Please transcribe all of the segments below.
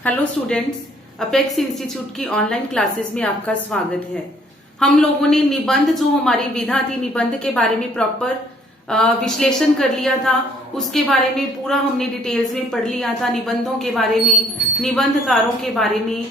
Hello students, apex institute की online classes में आपका स्वागत है। हम लोगों ने निबंध, जो हमारी विधा थी निबंध के बारे में प्रॉपर विश्लेषण कर लिया था। उसके बारे में पूरा हमने डिटेल्स में पढ़ लिया था, निबंधों के बारे में, निबंधकारों के बारे में।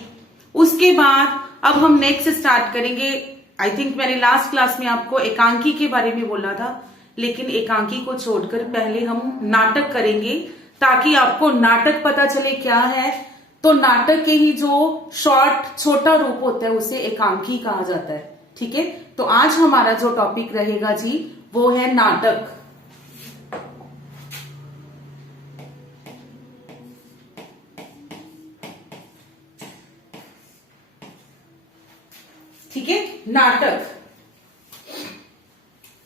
उसके बाद अब हम नेक्स्ट स्टार्ट करेंगे। आई थिंक मैंने लास्ट क्लास में आपको एकांकी के बारे में बोला था, लेकिन एकांकी को छोड़कर पहले हम नाटक करेंगे ताकि आपको नाटक पता चले क्या है। तो नाटक के ही जो शॉर्ट छोटा रूप होता है उसे एकांकी कहा जाता है। ठीक है, तो आज हमारा जो टॉपिक रहेगा जी वो है नाटक। ठीक है, नाटक।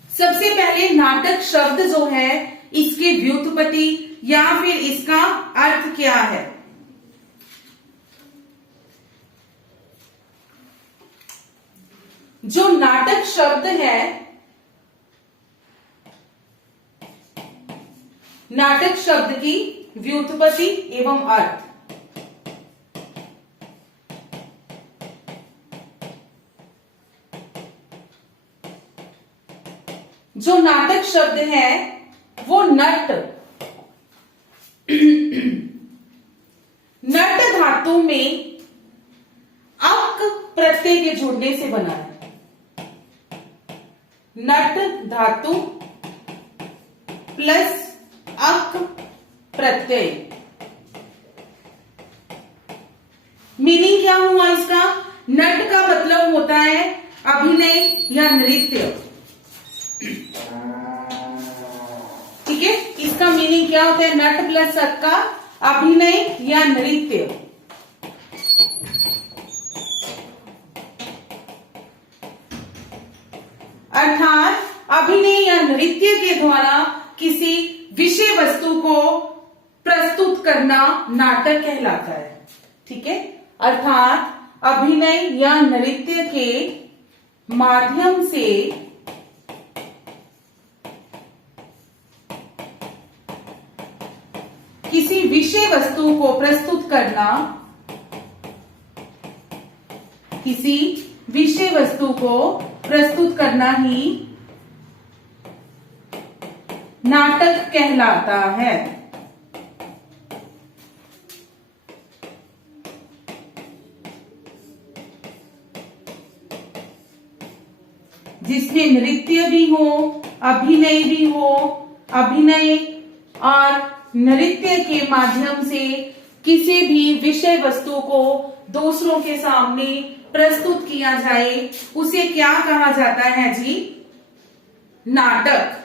सबसे पहले नाटक शब्द जो है इसके व्युत्पत्ति या फिर इसका अर्थ क्या है। जो नाटक शब्द है, नाटक शब्द की व्युत्पत्ति एवं अर्थ। जो नाटक शब्द है वो नट नट धातु में अक प्रत्यय के जुड़ने से बना है। नट धातु प्लस अक प्रत्यय। मीनिंग क्या हुआ इसका? नट का मतलब होता है अभिनय या नृत्य। ठीक है, इसका मीनिंग क्या होता है? नट प्लस अक का अभिनय या नृत्य। अर्थात अभिनय या नृत्य के द्वारा किसी विषय वस्तु को प्रस्तुत करना नाटक कहलाता है। ठीक है, अर्थात अभिनय या नृत्य के माध्यम से किसी विषय वस्तु को प्रस्तुत करना, किसी विषय वस्तु को प्रस्तुत करना ही नाटक कहलाता है। जिसमें नृत्य भी हो, अभिनय भी हो, अभिनय और नृत्य के माध्यम से किसी भी विषय वस्तु को दूसरों के सामने प्रस्तुत किया जाए, उसे क्या कहा जाता है जी? नाटक।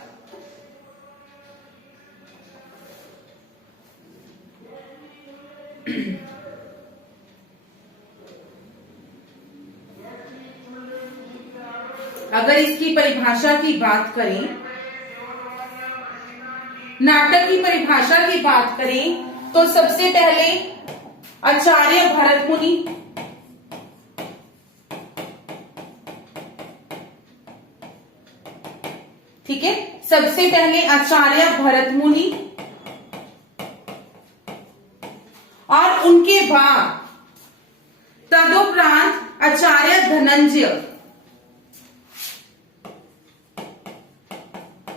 अगर इसकी परिभाषा की बात करें, नाटक की परिभाषा की बात करें तो सबसे पहले आचार्य भरत मुनि, ठीक है, सबसे पहले आचार्य भरत मुनि और उनके बाद तदुपरांत आचार्य धनंजय,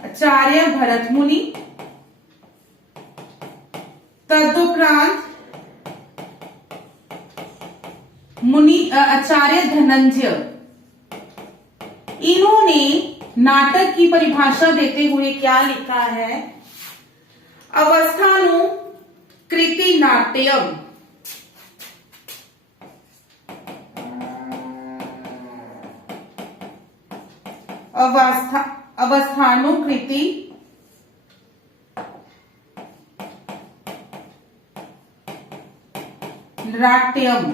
आचार्य भरत मुनि, तदुपरांत मुनि आचार्य धनंजय। इन्होंने नाटक की परिभाषा देते हुए क्या लिखा है? अवस्थानुकृति नाट्यम। अवस्थानुकृति नाट्यम,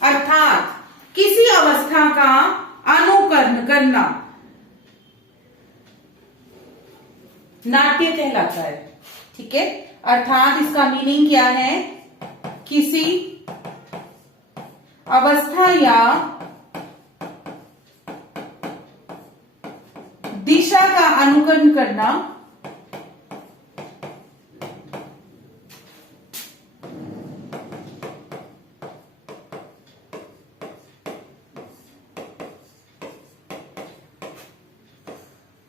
अर्थात किसी अवस्था का अनुकरण करना नाट्य कहलाता है। ठीक है, अर्थात इसका मीनिंग क्या है? किसी अवस्था या दिशा का अनुकरण करना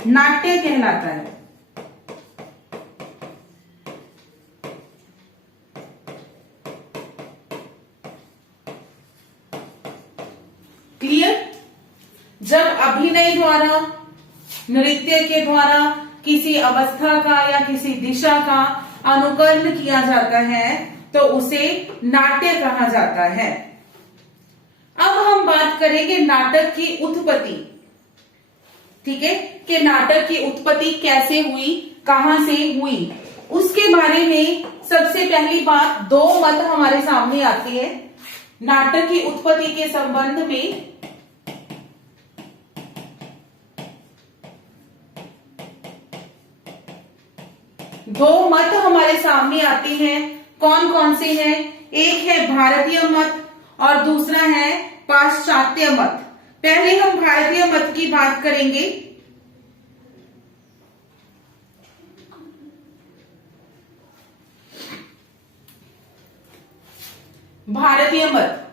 नाट्य कहलाता है। क्लियर? जब अभिनय द्वारा, नृत्य के द्वारा किसी अवस्था का या किसी दिशा का अनुकरण किया जाता है तो उसे नाट्य कहा जाता है। अब हम बात करेंगे नाटक की उत्पत्ति। ठीक है, कि नाटक की उत्पत्ति कैसे हुई, कहां से हुई, उसके बारे में सबसे पहली बात दो मत हमारे सामने आते हैं। नाटक की उत्पत्ति के संबंध में दो मत हमारे सामने आते हैं। कौन कौन से हैं? एक है भारतीय मत और दूसरा है पाश्चात्य मत। पहले हम भारतीय मत की बात करेंगे। भारतीय मत,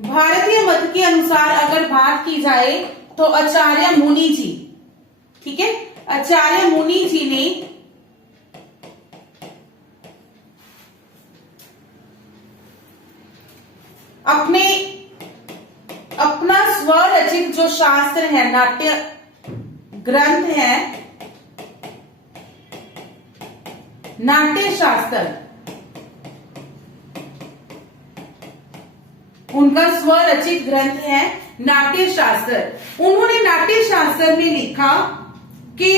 भारतीय मत के अनुसार अगर बात की जाए तो आचार्य मुनि जी, ठीक है, आचार्य मुनि जी ने अपना स्वरचित जो शास्त्र है, नाट्य ग्रंथ है, नाट्य शास्त्र, उनका स्वरचित ग्रंथ है नाट्य शास्त्र। उन्होंने नाट्य शास्त्र में लिखा कि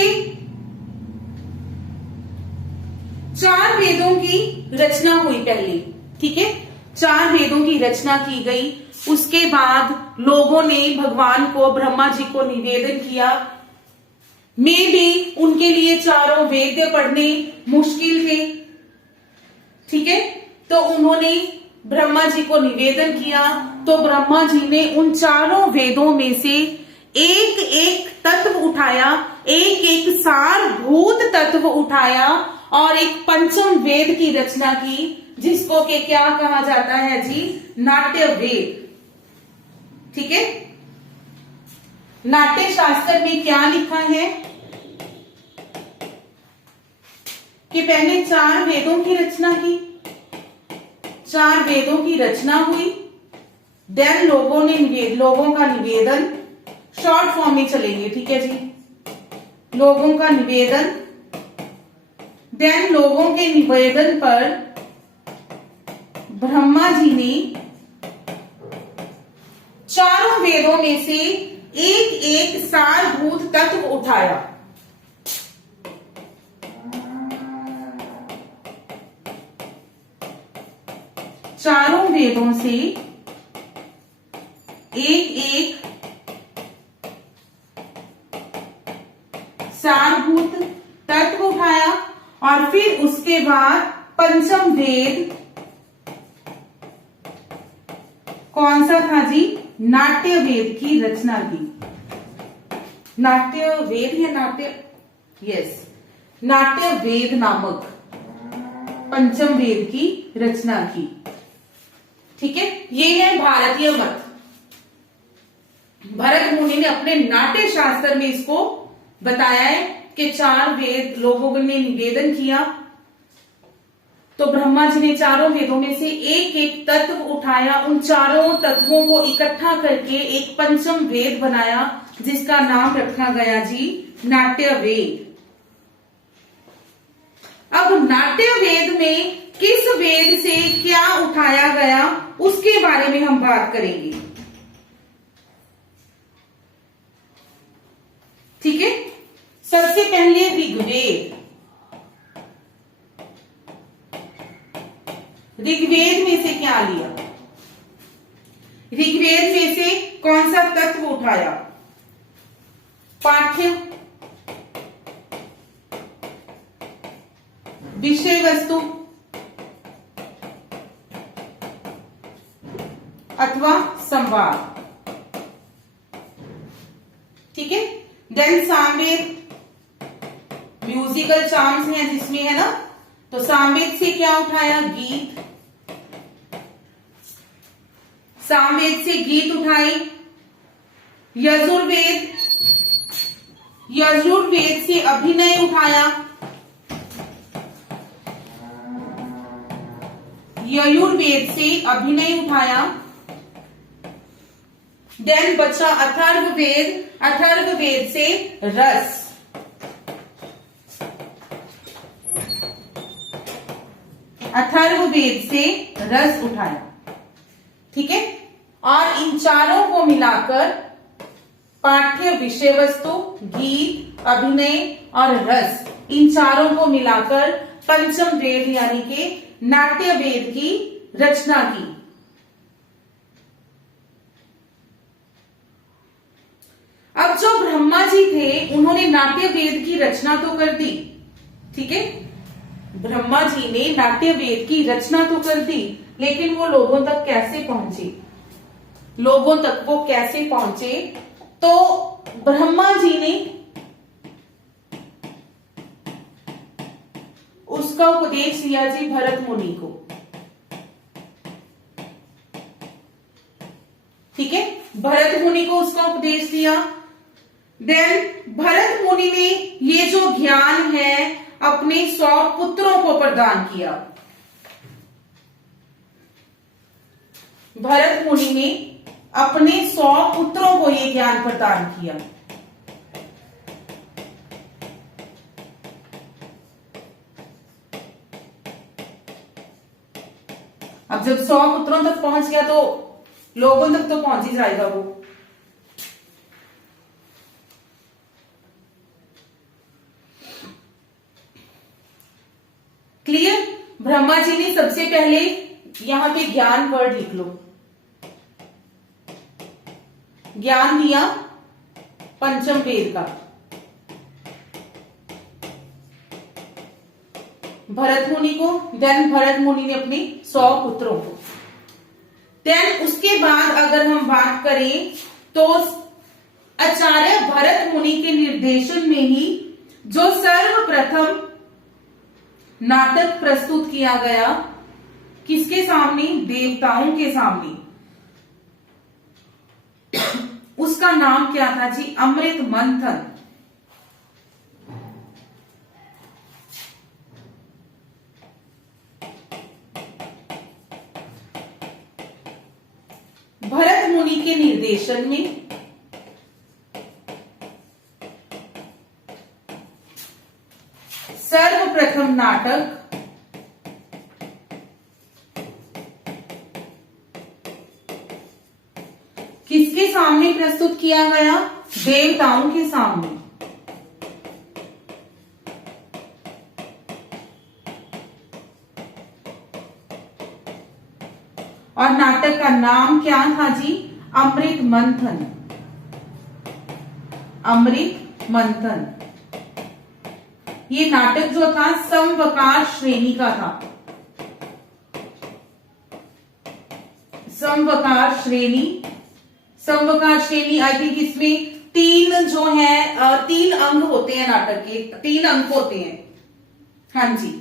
4 वेदों की रचना हुई पहले। ठीक है, 4 वेदों की रचना की गई। उसके बाद लोगों ने भगवान को, ब्रह्मा जी को निवेदन किया। में भी उनके लिए चारों वेद पढ़ने मुश्किल थे। ठीक है, तो उन्होंने ब्रह्मा जी को निवेदन किया, तो ब्रह्मा जी ने उन चारों वेदों में से एक एक तत्व उठाया, एक एक सारभूत तत्व उठाया और एक पंचम वेद की रचना की, जिसको के क्या कहा जाता है जी? नाट्य वेद। ठीक है, नाट्य शास्त्र में क्या लिखा है कि पहले 4 वेदों की रचना की, 4 वेदों की रचना हुई, देन लोगों का निवेदन, शॉर्ट फॉर्म में चलेंगे। ठीक है जी, लोगों का निवेदन, देन लोगों के निवेदन पर ब्रह्मा जी ने चारों वेदों में से एक एक सारभूत तत्व उठाया। चारों वेदों से एक एक सारभूत तत्व उठाया और फिर उसके बाद पंचम वेद कौन सा था जी? नाट्य वेद की रचना की। नाट्य वेद या नाट्य, यस, नाट्य वेद नामक पंचम वेद की रचना की। ठीक है, ये है भारतीय मत। भरत मुनि ने अपने नाट्य शास्त्र में इसको बताया है कि 4 वेद लोगों ने निवेदन किया, तो ब्रह्मा जी ने चारों वेदों में से एक एक तत्व उठाया, उन चारों तत्वों को इकट्ठा करके एक पंचम वेद बनाया, जिसका नाम रखा गया जी नाट्य वेद। अब नाट्य वेद में किस वेद से क्या उठाया गया उसके बारे में हम बात करेंगे। ठीक है, सबसे पहले ऋग्वेद। ऋग्वेद में से क्या लिया? ऋग्वेद में से कौन सा तत्व उठाया? पाठ्य, विषय वस्तु अथवा संवाद। ठीक है, देन सामवेद, म्यूजिकल चार्म्स हैं जिसमें, है ना, तो सामवेद से क्या उठाया? गीत। सामवेद से गीत उठाई। यजुर्वेद, यजुर्वेद से अभिनय उठाया, यजुर्वेद से अभिनय उठाया। देन बचा अथर्ववेद, अथर्ववेद से रस, अथर्ववेद से रस उठाया। ठीक है, और इन चारों को मिलाकर पाठ्य विषय वस्तु, गीत, अभिनय और रस, इन चारों को मिलाकर पंचम वेद यानी कि नाट्य वेद की रचना की। अब जो ब्रह्मा जी थे उन्होंने नाट्य वेद की रचना तो कर दी, ठीक है, ब्रह्मा जी ने नाट्य वेद की रचना तो कर दी, लेकिन वो लोगों तक कैसे पहुंचे, लोगों तक वो कैसे पहुंचे? तो ब्रह्मा जी ने उसका उपदेश दिया जी भरत मुनि को। ठीक है, भरत मुनि को उसका उपदेश दिया। देन भरत मुनि ने ये जो ज्ञान है अपने 100 पुत्रों को प्रदान किया। भरत मुनि ने अपने 100 पुत्रों को ये ज्ञान प्रदान किया। अब जब 100 पुत्रों तक पहुंच गया तो लोगों तक तो पहुंच ही जाएगा वो। क्लियर? ब्रह्मा जी ने सबसे पहले यहां पे ज्ञान वर्ड लिख लो, ज्ञान दिया पंचम वेद का भरत मुनि को। देन भरत मुनि ने अपने 100 पुत्रों को। देन उसके बाद अगर हम बात करें तो आचार्य भरत मुनि के निर्देशन में ही जो सर्वप्रथम नाटक प्रस्तुत किया गया, किसके सामने? देवताओं के सामने। उसका नाम क्या था जी? अमृत मंथन। भरत मुनि के निर्देशन में सर्वप्रथम नाटक किसके सामने प्रस्तुत किया गया? देवताओं के सामने। और नाटक का नाम क्या था जी? अमृत मंथन। अमृत मंथन। ये नाटक जो था समवकार श्रेणी का था। समवकार श्रेणी, समवकार श्रेणी आई थिंक इसमें 3 जो है 3 अंग होते हैं नाटक के, 3 अंक होते हैं। हाँ जी,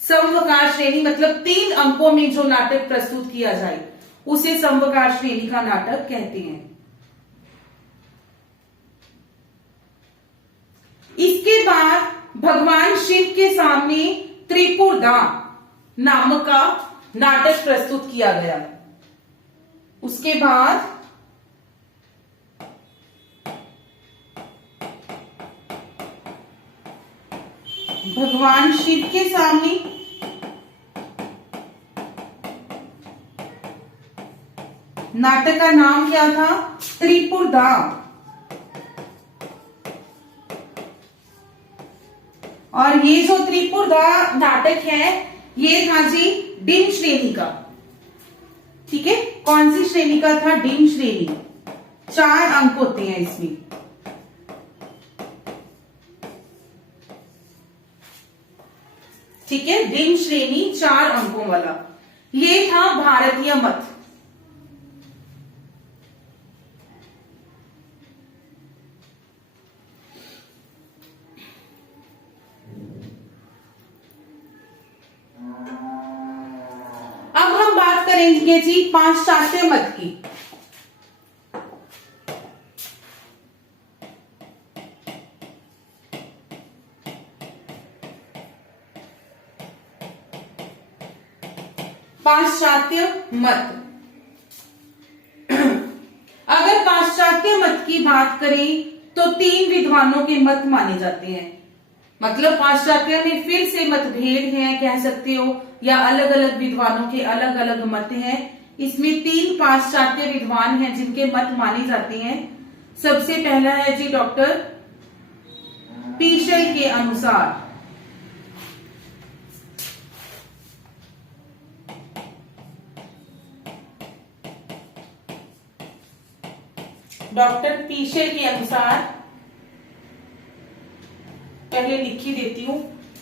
समवकार श्रेणी मतलब 3 अंकों में जो नाटक प्रस्तुत किया जाए उसे समवकार श्रेणी का नाटक कहते हैं। इसके बाद भगवान शिव के सामने त्रिपुरदा नामक का नाटक प्रस्तुत किया गया। उसके बाद भगवान शिव के सामने नाटक का नाम क्या था? त्रिपुरदा। और ये जो त्रिपुरदा नाटक है ये था जी डिम श्रेणी का। ठीक है, कौन सी श्रेणी का था? डिम श्रेणी। 4 अंक होते हैं इसमें। ठीक है, डिम श्रेणी 4 अंकों वाला। ये था भारतीय मत। करेंगे जी पाश्चात्य मत की। पाश्चात्य मत। अगर पाश्चात्य मत की बात करें तो 3 विद्वानों के मत माने जाते हैं। मतलब पाश्चात्य में फिर से मतभेद हैं कह सकते हो, या अलग अलग विद्वानों के अलग अलग मत हैं। इसमें 3 पाश्चात्य विद्वान हैं जिनके मत माने जाते हैं। सबसे पहला है जी डॉक्टर पीशल के अनुसार। डॉक्टर पीशल के अनुसार, पहले लिख ही देती हूं।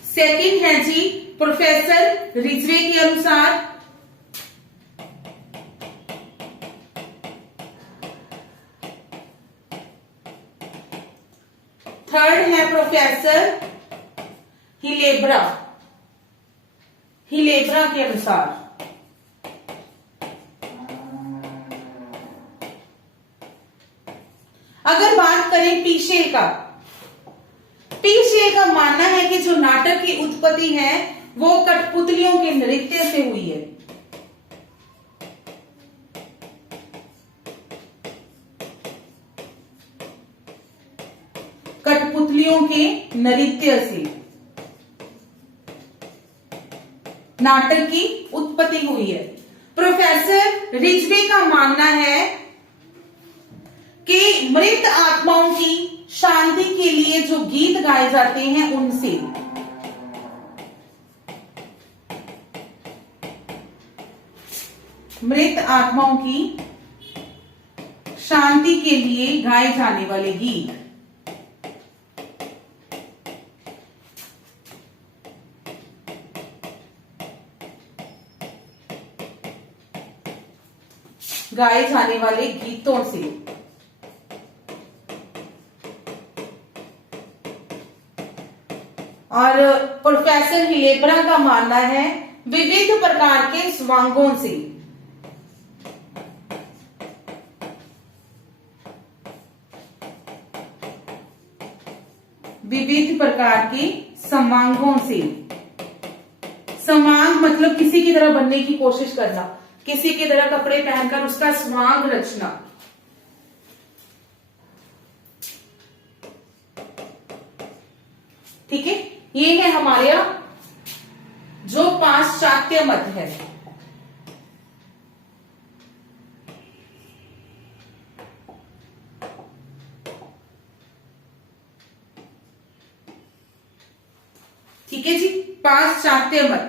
सेकंड है जी प्रोफेसर रिजवे के अनुसार। थर्ड है प्रोफेसर हिलेब्रा के अनुसार। अगर बात करें पीशेल का मानना है कि जो नाटक की उत्पत्ति है वो कठपुतलियों के नृत्य से हुई है। कठपुतलियों के नृत्य से नाटक की उत्पत्ति हुई है। प्रोफेसर रिजवे का मानना है कि मृत आत्माओं की शांति के लिए जो गीत गाए जाते हैं उनसे। मृत आत्माओं की शांति के लिए गाए जाने वाले गीत। गाए जाने वाले गीतों से। और प्रोफेसर हिलेब्रा का मानना है विविध प्रकार के स्वांगों से। विविध प्रकार के समांगों से। समांग मतलब किसी की तरह बनने की कोशिश करना, किसी की तरह कपड़े पहनकर उसका स्वांग रचना। ठीक है, ये है हमारा जो पाश्चात्य मत है। ठीक है जी, पाश्चात्य मत।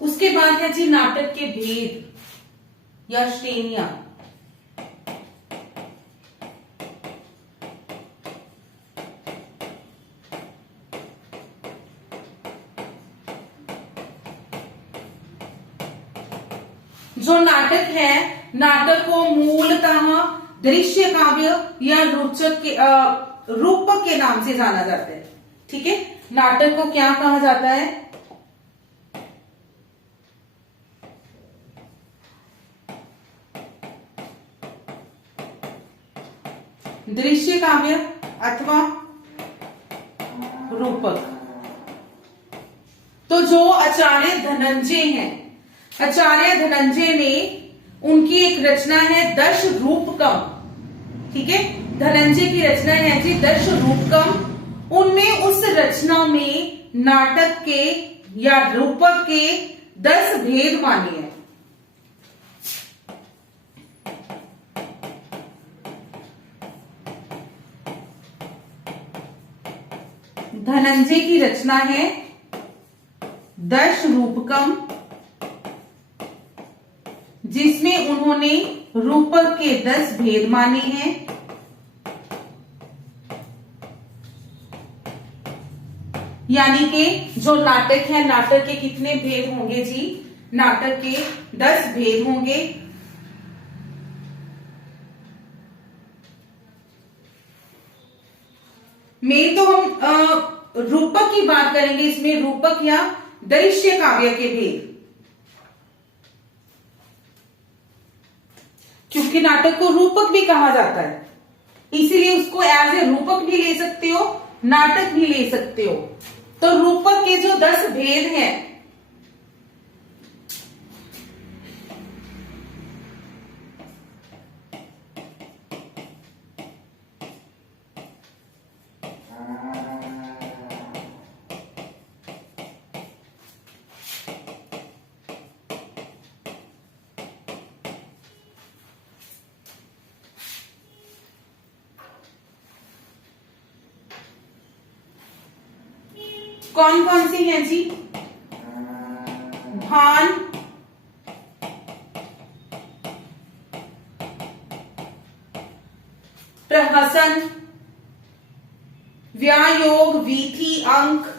उसके बाद है जी नाटक के भेद या श्रेणियां। जो नाटक है, नाटक को मूलतः दृश्य काव्य या रूपक के नाम से जाना जाता है। ठीक है, नाटक को क्या कहा जाता है? दृश्य काव्य अथवा रूपक। तो जो आचार्य धनंजय हैं, आचार्य धनंजय ने उनकी एक रचना है दश रूपकम। ठीक है, धनंजय की रचना है जी दश रूपकम। उनमें उस रचना में नाटक के या रूपक के 10 भेद माने हैं। धनंजय की रचना है दश रूपकम, जिसमें उन्होंने रूपक के 10 भेद माने हैं। यानी कि जो नाटक है, नाटक के कितने भेद होंगे जी? नाटक के 10 भेद होंगे। में तो हम रूपक की बात करेंगे। इसमें रूपक या दृश्य काव्य के भेद। क्योंकि नाटक को रूपक भी कहा जाता है, इसीलिए उसको एज ए रूपक भी ले सकते हो, नाटक भी ले सकते हो। तो रूपक के जो 10 भेद हैं, कौन कौन सी हैं जी? भान, प्रहसन, व्यायोग, वीथी, अंक,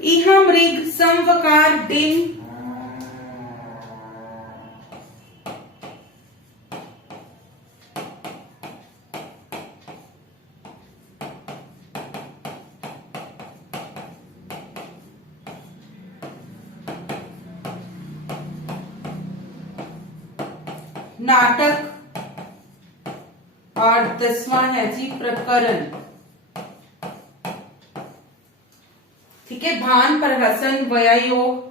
इहा, मृग, समवकार, डिम, नाटक, और 10वां है जी प्रकरण। ठीक है, भान, प्रहसन, व्यायोग,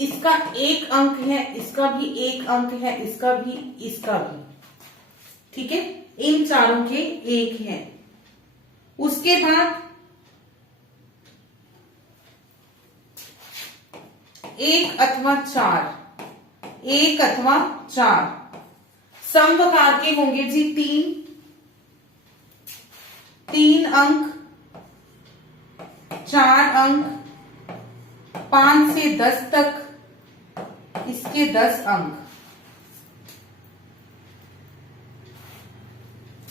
इसका 1 अंक है, इसका भी 1 अंक है, इसका भी, इसका भी। ठीक है, इन चारों के 1 है। उसके बाद 1 अथवा 4, 1 अथवा 4। समवकार के होंगे जी 3 अंक, 4 अंक, 5 से 10 तक इसके 10 अंक।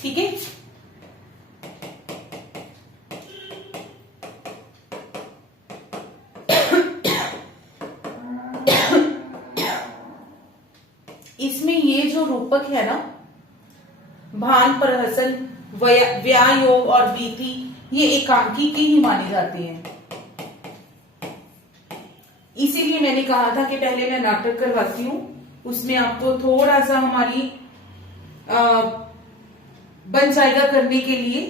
ठीक है, इसमें ये जो रूपक है ना, भान, प्रहसन, व्यायोग और वीथी, ये एकांकी के ही माने जाते हैं। इसीलिए मैंने कहा था कि पहले मैं नाटक करवाती हूँ, उसमें आपको थोड़ा सा हमारी बन जाएगा करने के लिए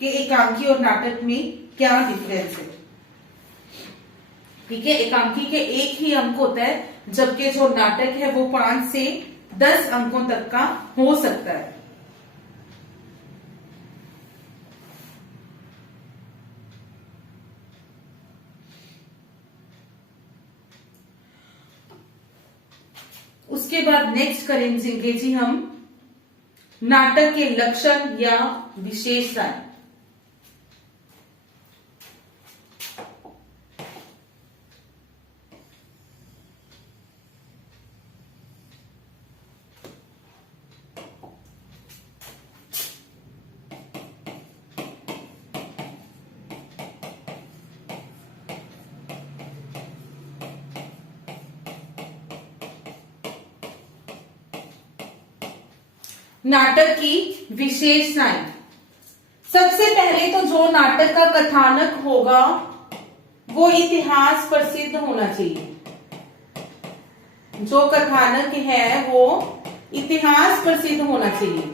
कि एकांकी और नाटक में क्या डिफरेंस है। ठीक है, एकांकी के 1 ही अंक होता है, जबकि जो नाटक है वो 5 से 10 अंकों तक का हो सकता है। उसके बाद नेक्स्ट करेंगे जी हम नाटक के लक्षण या विशेषताएं। नाटक की विशेषताएं। सबसे पहले तो जो नाटक का कथानक होगा वो इतिहास प्रसिद्ध होना चाहिए। जो कथानक है वो इतिहास प्रसिद्ध होना चाहिए।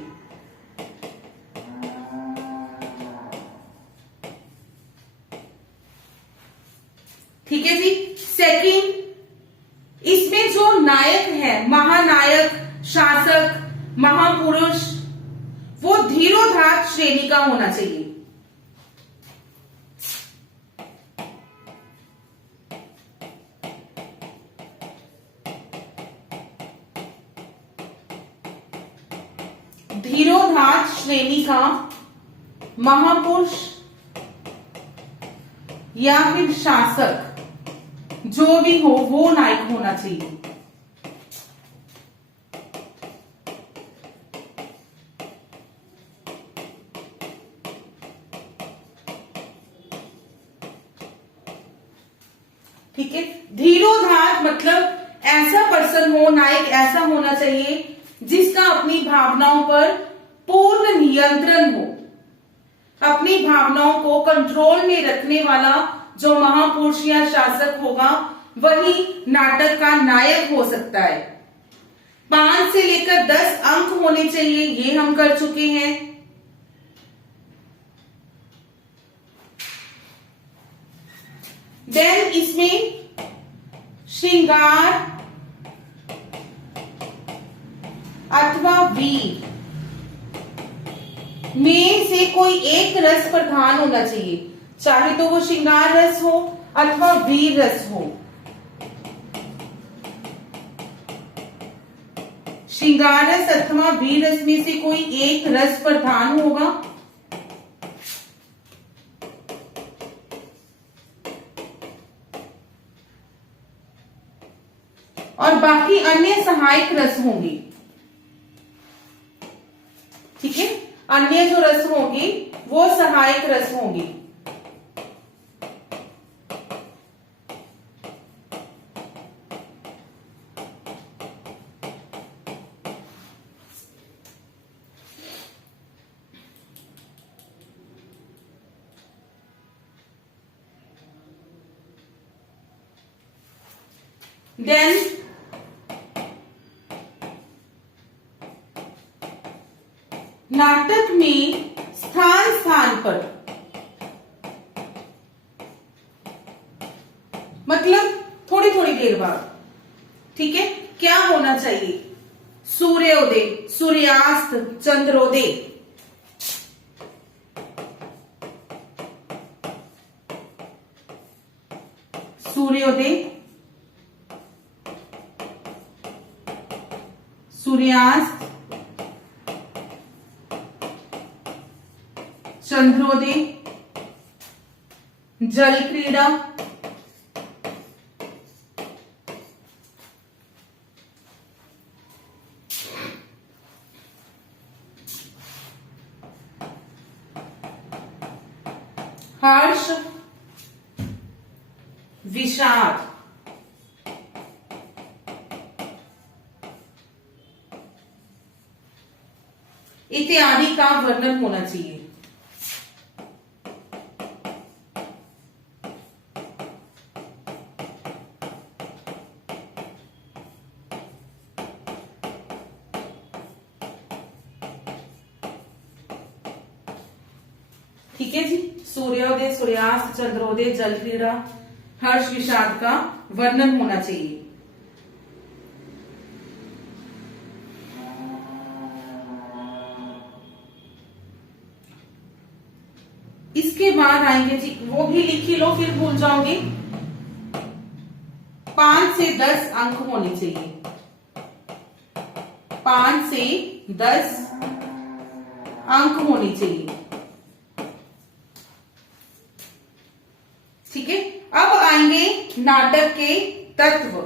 ठीक है जी। सेकंड, इसमें जो नायक है, महानायक, शासक, महापुरुष, वो धीरोदात्त श्रेणी का होना चाहिए। धीरोदात्त श्रेणी का महापुरुष या फिर शासक जो भी हो वो नायक होना चाहिए। ठीक है, धीरोदात्त मतलब ऐसा पर्सन हो, नायक ऐसा होना चाहिए जिसका अपनी भावनाओं पर पूर्ण नियंत्रण हो। अपनी भावनाओं को कंट्रोल में रखने वाला जो महापुरुष या शासक होगा वही नाटक का नायक हो सकता है। 5 से लेकर 10 अंक होने चाहिए, ये हम कर चुके हैं। देन इसमें श्रृंगार अथवा वीर में से कोई एक रस प्रधान होना चाहिए, चाहे तो वो श्रृंगार रस हो अथवा वीर रस हो। श्रृंगार रस अथवा वीर रस में से कोई एक रस प्रधान होगा। और बाकी अन्य सहायक रस होंगे। ठीक है, अन्य जो रस होंगे वो सहायक रस होंगे। देन नाटक में स्थान स्थान पर, मतलब थोड़ी थोड़ी देर बाद, ठीक है, क्या होना चाहिए? सूर्योदय, सूर्यास्त, चंद्रोदय। सूर्योदय, सूर्यास्त, चंद्रोदय, जल क्रीड़ा, हर्ष, विषाद, इत्यादि का वर्णन होना चाहिए। ठीक है जी, सूर्योदय, सूर्यास्त, चंद्रोदय, जल क्रीड़ा, हर्ष, विषाद का वर्णन होना चाहिए। इसके बाद आएंगे जी, वो भी लिख ही लो फिर भूल जाओगे। 5 से 10 अंक होने चाहिए। 5 से 10 अंक होने चाहिए। ठीक है, अब आएंगे नाटक के तत्व।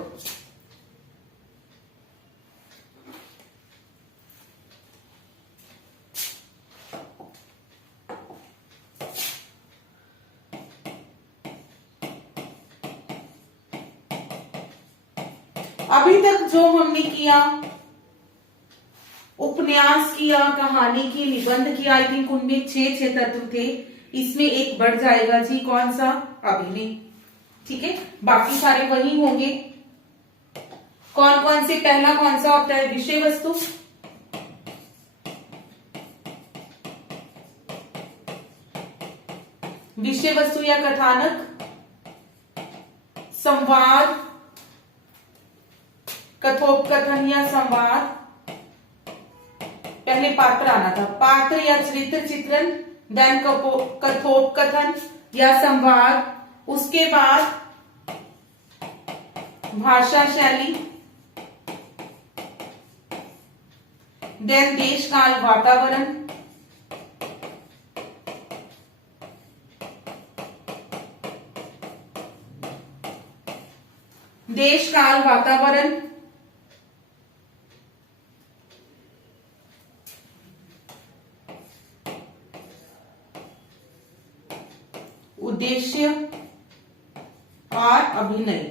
अभी तक जो हमने किया, उपन्यास किया, कहानी की, निबंध किया, आई थिंक उनमें 6 तत्व थे। इसमें एक बढ़ जाएगा जी, कौन सा? अभिनय। ठीक है, बाकी सारे वही होंगे। कौन कौन से? पहला कौन सा होता है? विषय वस्तु, विषय वस्तु या कथानक, संवाद, कथोपकथन या संवाद। पहले पात्र आना था, पात्र या चरित्र चित्रण, देन कथोपकथन या संवाद, उसके बाद भाषा शैली, देन देश काल वातावरण, देश काल वातावरण, उद्देश्य और अभिनय,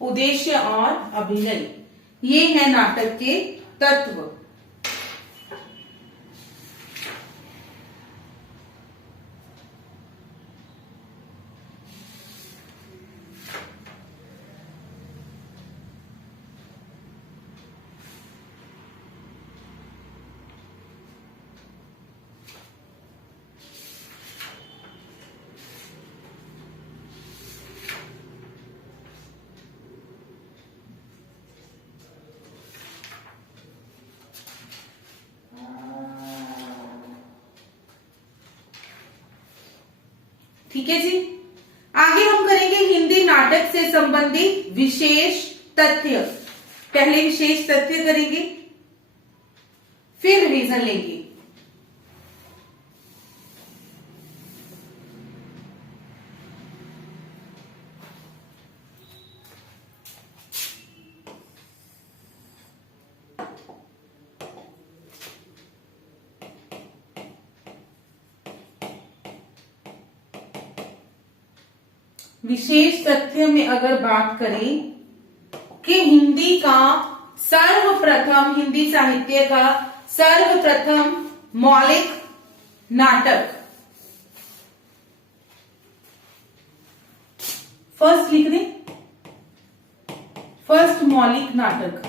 उद्देश्य और अभिनय, ये है नाटक के तत्व। ठीक है जी। आगे हम करेंगे हिंदी नाटक से संबंधित विशेष तथ्य। पहले विशेष तथ्य करेंगे, फिर रिवीजन लेंगे। विशेष तथ्य में अगर बात करें कि हिंदी का सर्वप्रथम, हिंदी साहित्य का सर्वप्रथम मौलिक नाटक, फर्स्ट लिख दें, फर्स्ट मौलिक नाटक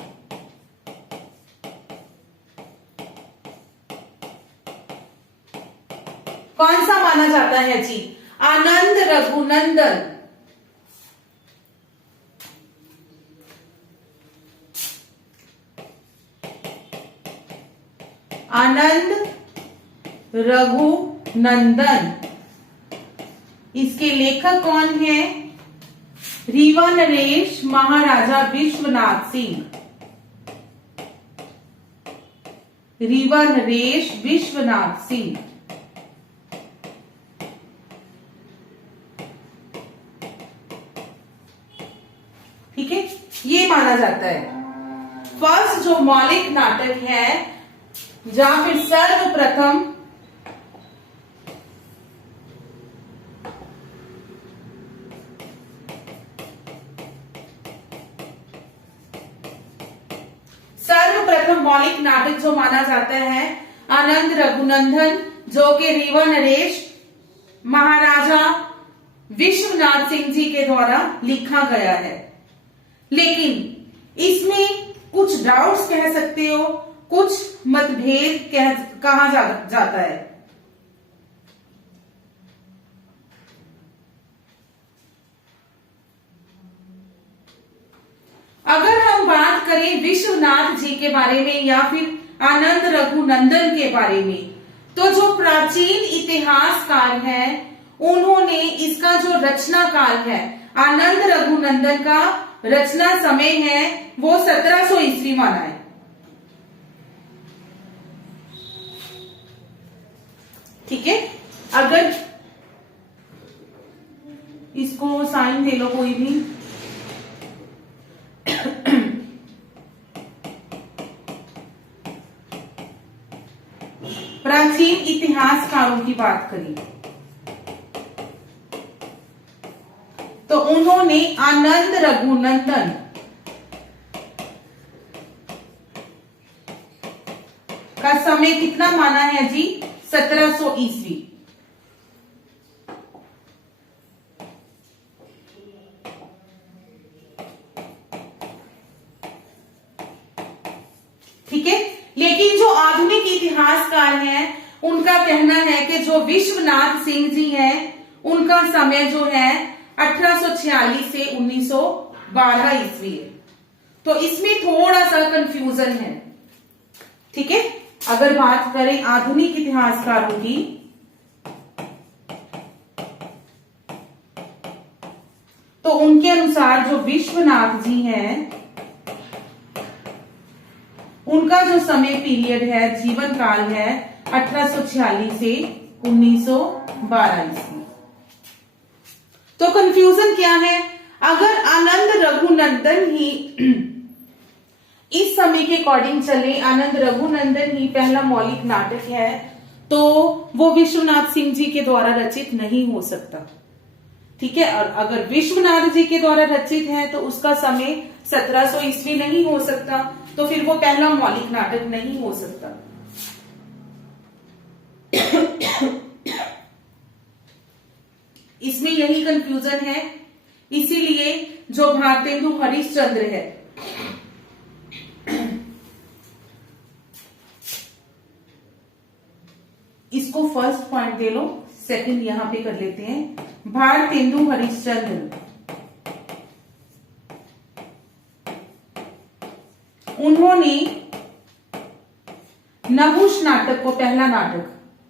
कौन सा माना जाता है जी? आनंद रघुनंदन। आनंद रघुनंदन। इसके लेखक कौन है? रीवा नरेश, महाराजा विश्वनाथ सिंह। रीवा नरेश विश्वनाथ सिंह। ठीक है, ये माना जाता है फर्स्ट जो मौलिक नाटक है, जहां फिर सर्वप्रथम मौलिक नाटक जो माना जाता है आनंद रघुनंदन, जो कि रीवा नरेश महाराजा विश्वनाथ सिंह जी के द्वारा लिखा गया है। लेकिन इसमें कुछ डाउट्स कह सकते हो, कुछ मतभेद कहा जाता है। अगर हम बात करें विश्वनाथ जी के बारे में या फिर आनंद रघुनंदन के बारे में, तो जो प्राचीन इतिहासकार हैं, उन्होंने इसका जो रचना काल है, आनंद रघुनंदन का रचना समय है वो 1700 ईस्वी माना है। ठीक है, अगर इसको साइन दे लो कोई भी। प्राचीन इतिहासकारों की बात करें तो उन्होंने आनंद रघुनंदन का समय कितना माना है जी? 1700 ईस्वी। ठीक है, लेकिन जो आधुनिक इतिहासकार हैं, उनका कहना है कि जो विश्वनाथ सिंह जी हैं, उनका समय जो है 1846 से 1912 ईस्वी है। तो इसमें थोड़ा सा कंफ्यूजन है। ठीक है, अगर बात करें आधुनिक इतिहासकारों की, तो उनके अनुसार जो विश्वनाथ जी हैं उनका जो समय पीरियड है, जीवन काल है 1846 से 1912 ईस्वी। तो कंफ्यूजन क्या है? अगर आनंद रघुनंदन ही इस समय के अकॉर्डिंग चले, आनंद रघुनंदन ही पहला मौलिक नाटक है, तो वो विश्वनाथ सिंह जी के द्वारा रचित नहीं हो सकता। ठीक है, और अगर विश्वनाथ जी के द्वारा रचित है तो उसका समय 1700 ईस्वी नहीं हो सकता, तो फिर वो पहला मौलिक नाटक नहीं हो सकता। इसमें यही कंफ्यूजन है। इसीलिए जो भारतेंदु हरिश्चंद्र है, इसको फर्स्ट पॉइंट दे लो, सेकंड यहां पे कर लेते हैं। भारतेंदु हरिश्चंद्र, उन्होंने नहुष नाटक को, पहला नाटक,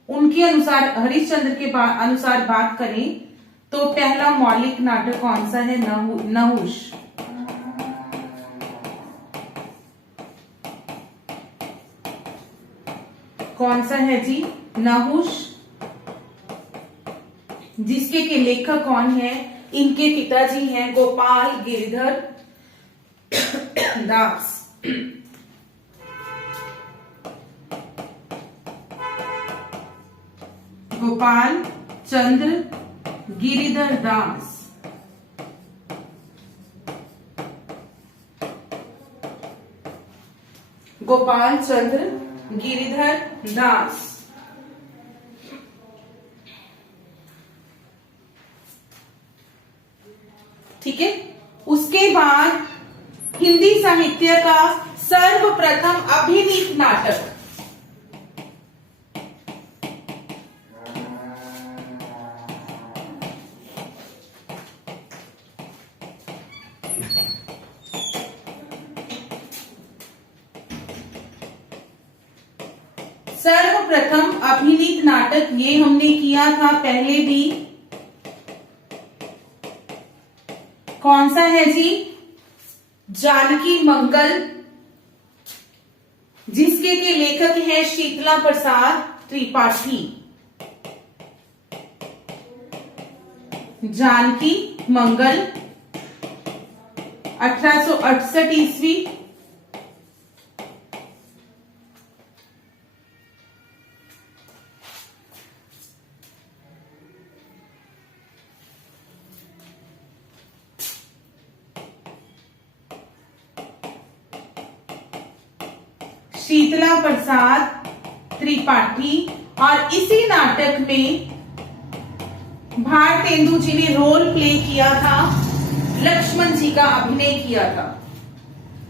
उनके अनुसार, हरिश्चंद्र के अनुसार बात करें तो पहला मौलिक नाटक कौन सा है? नहुष। कौन सा है जी? नहुष। जिसके के लेखक कौन है? इनके पिताजी हैं गोपाल गिरिधर दास। गोपाल चंद्र गिरिधर दास। गोपाल चंद्र गिरिधर दास। ठीक है, उसके बाद हिंदी साहित्य का सर्वप्रथम अभिनीत नाटक, सर्वप्रथम अभिनीत नाटक ये हमने किया था पहले भी। कौन सा है जी? जानकी मंगल, जिसके के लेखक हैं शीतला प्रसाद त्रिपाठी। जानकी मंगल 1868 ईस्वी। शीतला प्रसाद त्रिपाठी, और इसी नाटक में भारतेंदु जी ने रोल प्ले किया था, लक्ष्मण जी का अभिनय किया था।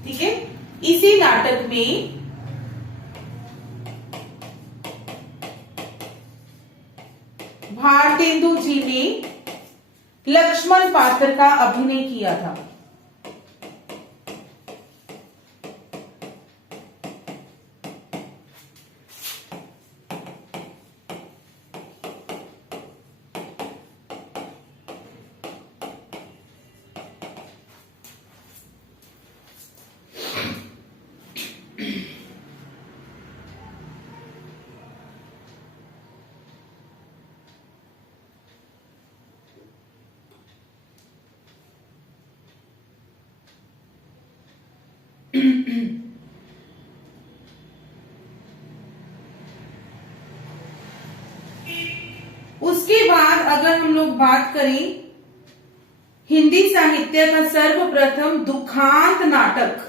ठीक है, इसी नाटक में भारतेंदु जी ने लक्ष्मण पात्र का अभिनय किया था। उसके बाद अगर हम लोग बात करें हिंदी साहित्य का सर्वप्रथम दुखांत नाटक,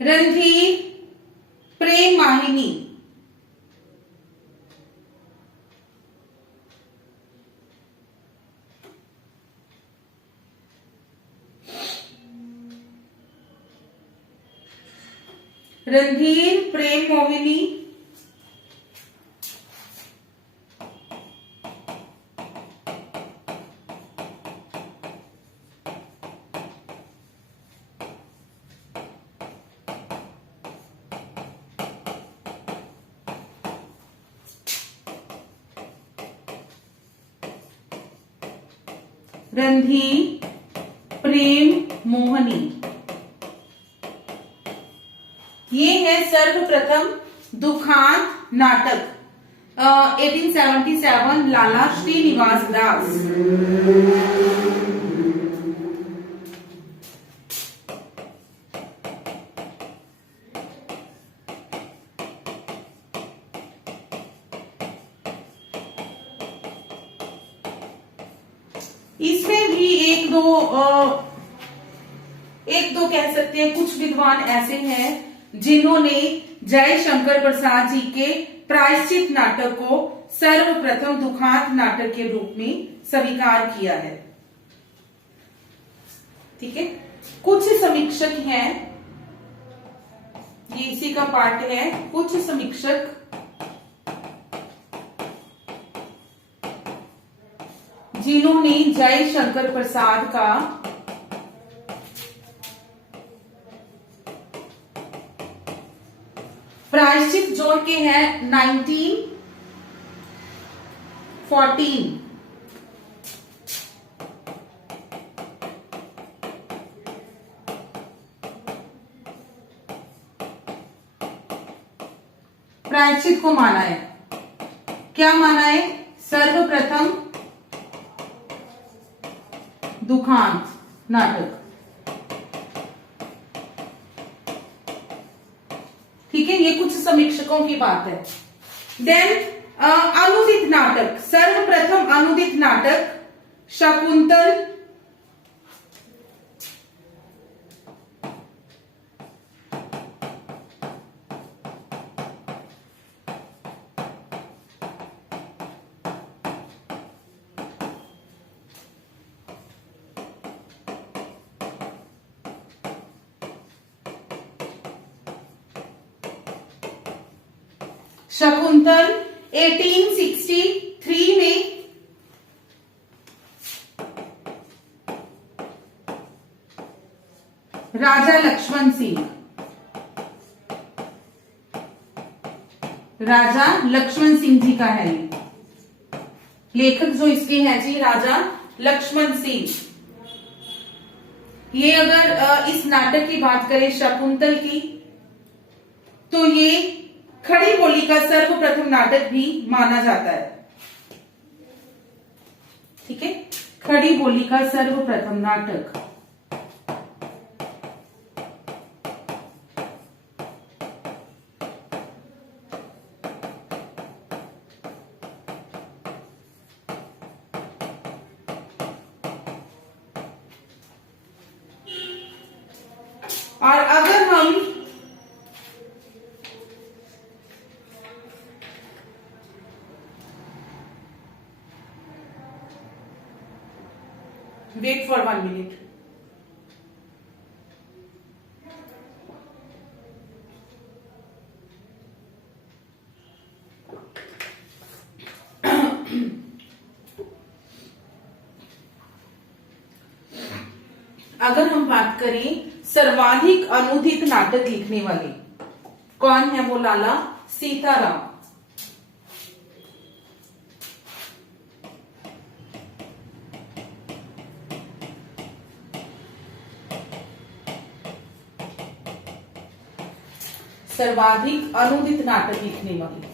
रणधीर प्रेम माहिनी। रणधीर प्रेम मोहिनी, रंधी प्रेम मोहनी। ये है सर्वप्रथम दुखांत नाटक 1877 लाला श्रीनिवास दास। इसमें भी एक दो कह सकते हैं कुछ विद्वान ऐसे हैं जिन्होंने जयशंकर प्रसाद जी के प्रायश्चित नाटक को सर्वप्रथम दुखांत नाटक के रूप में स्वीकार किया है। ठीक है, कुछ समीक्षक हैं, ये इसी का पार्ट है। कुछ समीक्षक जिन्होंने जयशंकर प्रसाद का प्रायश्चित जोड़ के हैं 1914। प्रायश्चित को माना है, क्या माना है? सर्वप्रथम दुखांत नाटक। ठीक है, ये कुछ समीक्षकों की बात है। देन अनुदित नाटक, सर्वप्रथम अनुदित नाटक शकुंतल शकुंतल 1863 में राजा लक्ष्मण सिंह, राजा लक्ष्मण सिंह जी का है ये लेखक जो इसके हैं जी, राजा लक्ष्मण सिंह। ये अगर इस नाटक की बात करें शकुंतल की, तो ये खड़ी बोली का सर्वप्रथम नाटक भी माना जाता है। ठीक है, खड़ी बोली का सर्वप्रथम नाटक। और अगर हम वेट फॉर 1 मिनट, अगर हम बात करें सर्वाधिक अनुदित नाटक लिखने वाले कौन है, वो लाला सीताराम। सर्वाधिक अनुदित नाटक लिखने वाले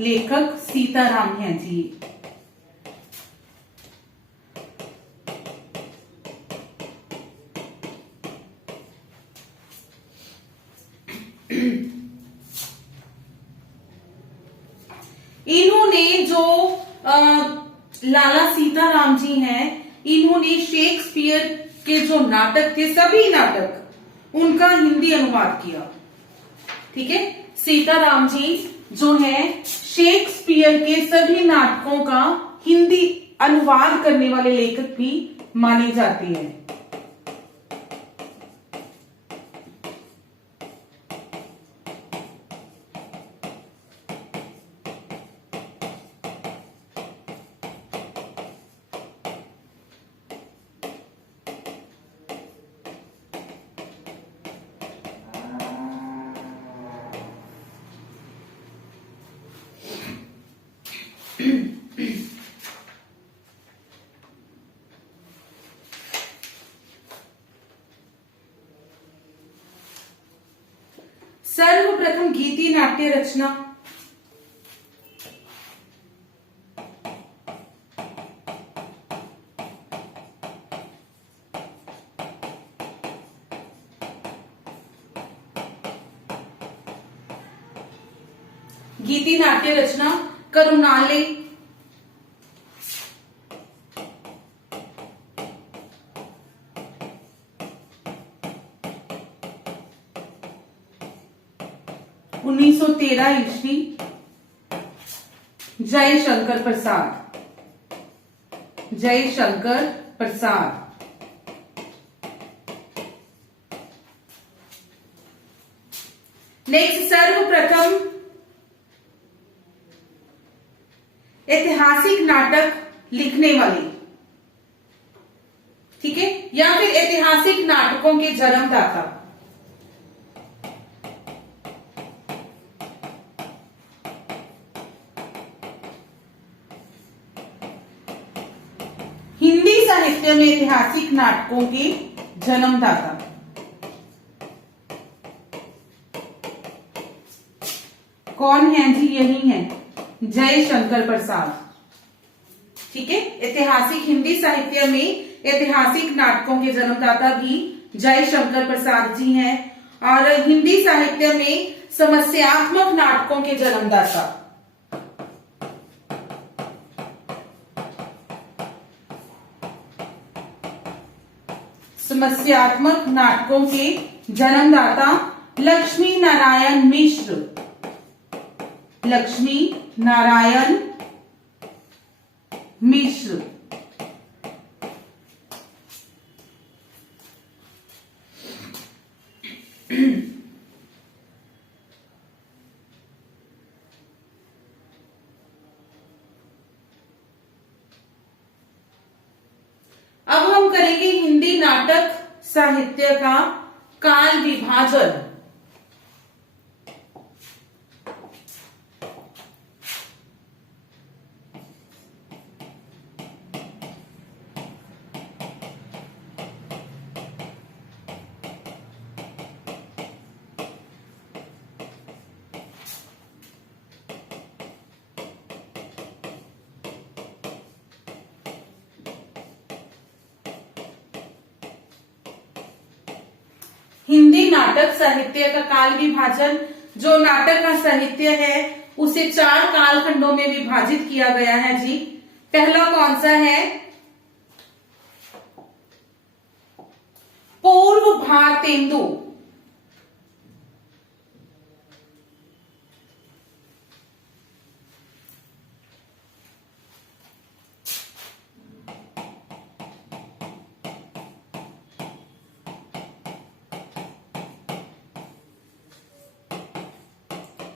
लेखक सीताराम हैं जी। इन्होंने जो लाला सीताराम जी हैं, इन्होंने शेक्सपियर के जो नाटक थे, सभी नाटक, उनका हिंदी अनुवाद किया। ठीक है, सीताराम जी जो है शेक्सपियर के सभी नाटकों का हिंदी अनुवाद करने वाले लेखक भी माने जाते हैं। सर्वप्रथम गीति नाट्य रचना। गीति नाट्य रचना करुणालय। उन्नीस सौ 13 ईस्वी। जय शंकर प्रसाद। जय शंकर प्रसाद। नेक्स्ट, सर्वप्रथम ऐतिहासिक नाटक लिखने वाली, ठीक है, या फिर ऐतिहासिक नाटकों के जन्मदाता। हिंदी साहित्य में ऐतिहासिक नाटकों के जन्मदाता कौन है जी? यही है, जय शंकर प्रसाद। ठीक है, ऐतिहासिक हिंदी साहित्य में ऐतिहासिक नाटकों के जन्मदाता भी जय शंकर प्रसाद जी हैं, और हिंदी साहित्य में समस्यात्मक नाटकों के जन्मदाता समस्यात्मक नाटकों के जन्मदाता लक्ष्मी नारायण मिश्र। लक्ष्मी नारायण मिश्र। अब हम करेंगे हिंदी नाटक साहित्य का काल विभाजन। हिंदी नाटक साहित्य का काल विभाजन, जो नाटक का साहित्य है उसे 4 कालखंडों में विभाजित किया गया है जी। पहला कौन सा है? पूर्व भारतेंदु।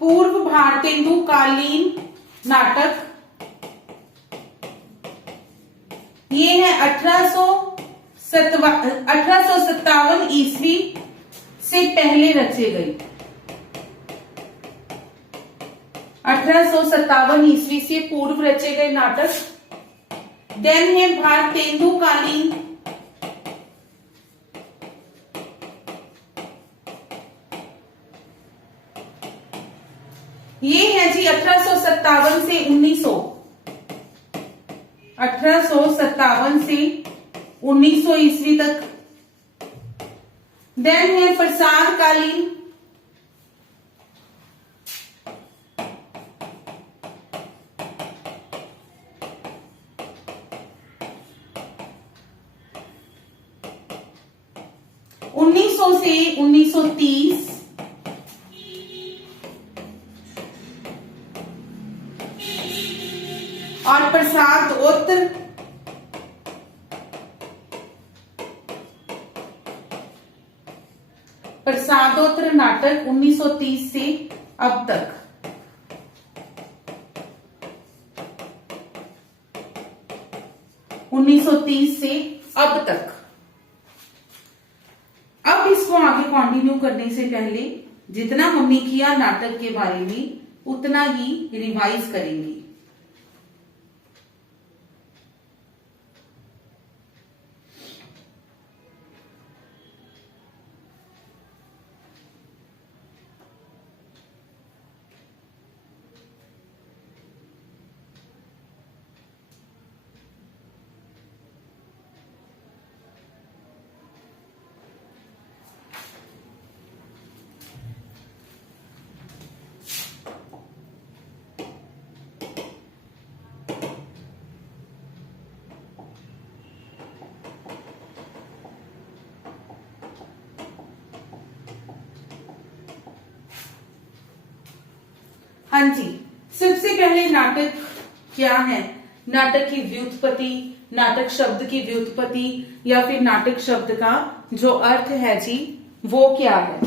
पूर्व भारतेंदु कालीन नाटक, ये है 1857 ईस्वी से पहले रचे गए। 1857 ईस्वी से पूर्व रचे गए नाटक। देन है भारतेंदु कालीन, ये है जी 1857 से 1900, 1857 से 1900 ईस्वी तक। देन है प्रसाद कालीन, से 1930। और प्रसादोत्तर नाटक 1930 से अब तक। से अब तक। अब इसको आगे कंटिन्यू करने से पहले जितना मम्मी किया नाटक के बारे में उतना ही रिवाइज करेंगे। हाँ जी, सबसे पहले नाटक क्या है, नाटक की व्युत्पत्ति, नाटक शब्द की व्युत्पत्ति या फिर नाटक शब्द का जो अर्थ है जी वो क्या है।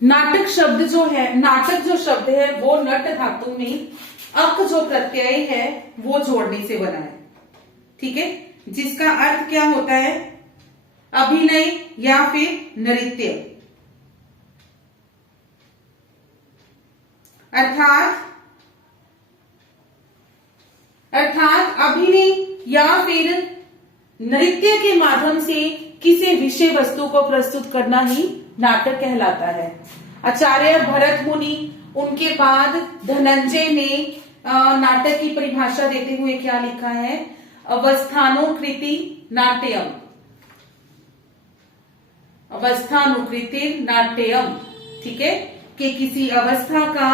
नाटक शब्द जो है, नाटक जो शब्द है वो नट धातु में अक जो प्रत्यय है वो जोड़ने से बना है, ठीक है, जिसका अर्थ क्या होता है, अभिनय या फिर नृत्य। अर्थात अभिनय या फिर नृत्य के माध्यम से किसी विषय वस्तु को प्रस्तुत करना ही नाटक कहलाता है। आचार्य भरत मुनि, उनके बाद धनंजय ने नाटक की परिभाषा देते हुए क्या लिखा है, अवस्थानुकृति नाट्यम, अवस्थानुकृति नाट्यम, ठीक है, कि किसी अवस्था का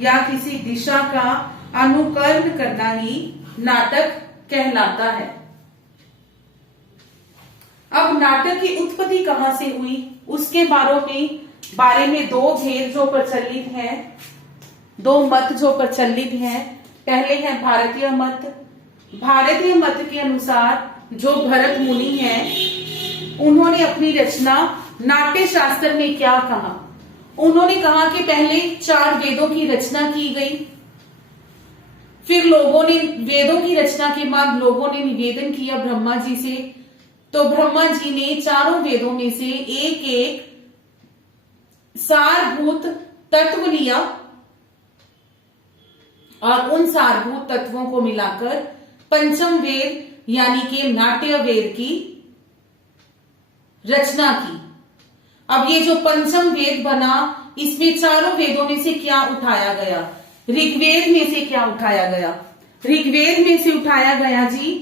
या किसी दिशा का अनुकरण करना ही नाटक कहलाता है। अब नाटक की उत्पत्ति कहां से हुई उसके बारे में दो भेद जो प्रचलित हैं, दो मत जो प्रचलित हैं। पहले है भारतीय मत। भारतीय मत के अनुसार जो भरत मुनि हैं उन्होंने अपनी रचना नाट्य शास्त्र में क्या कहा, उन्होंने कहा कि पहले 4 वेदों की रचना की गई, फिर लोगों ने वेदों की रचना के बाद लोगों ने निवेदन किया ब्रह्मा जी से, तो ब्रह्मा जी ने चारों वेदों में से एक एक सारभूत तत्व लिया और उन सारभूत तत्वों को मिलाकर पंचम वेद यानी कि नाट्य वेद की रचना की। अब ये जो पंचम वेद बना, इसमें चारों वेदों में से क्या उठाया गया, ऋग्वेद में से क्या उठाया गया, ऋग्वेद में से उठाया गया जी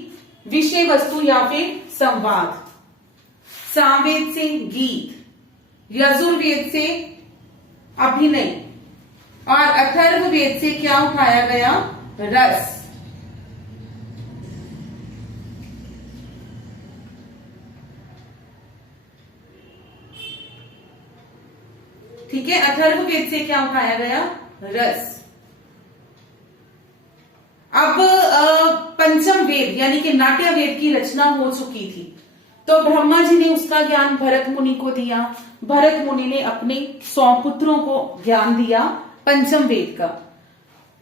विषय वस्तु या फिर संवाद, सामवेद से गीत, यजुर्वेद से अभिनय और अथर्ववेद से क्या उठाया गया, रस। ठीक है, अथर्ववेद से क्या उठाया गया, रस। अब पंचम वेद यानी कि नाट्य वेद की रचना हो चुकी थी, तो ब्रह्मा जी ने उसका ज्ञान भरत मुनि को दिया। भरत मुनि ने अपने 100 पुत्रों को ज्ञान दिया पंचम वेद का।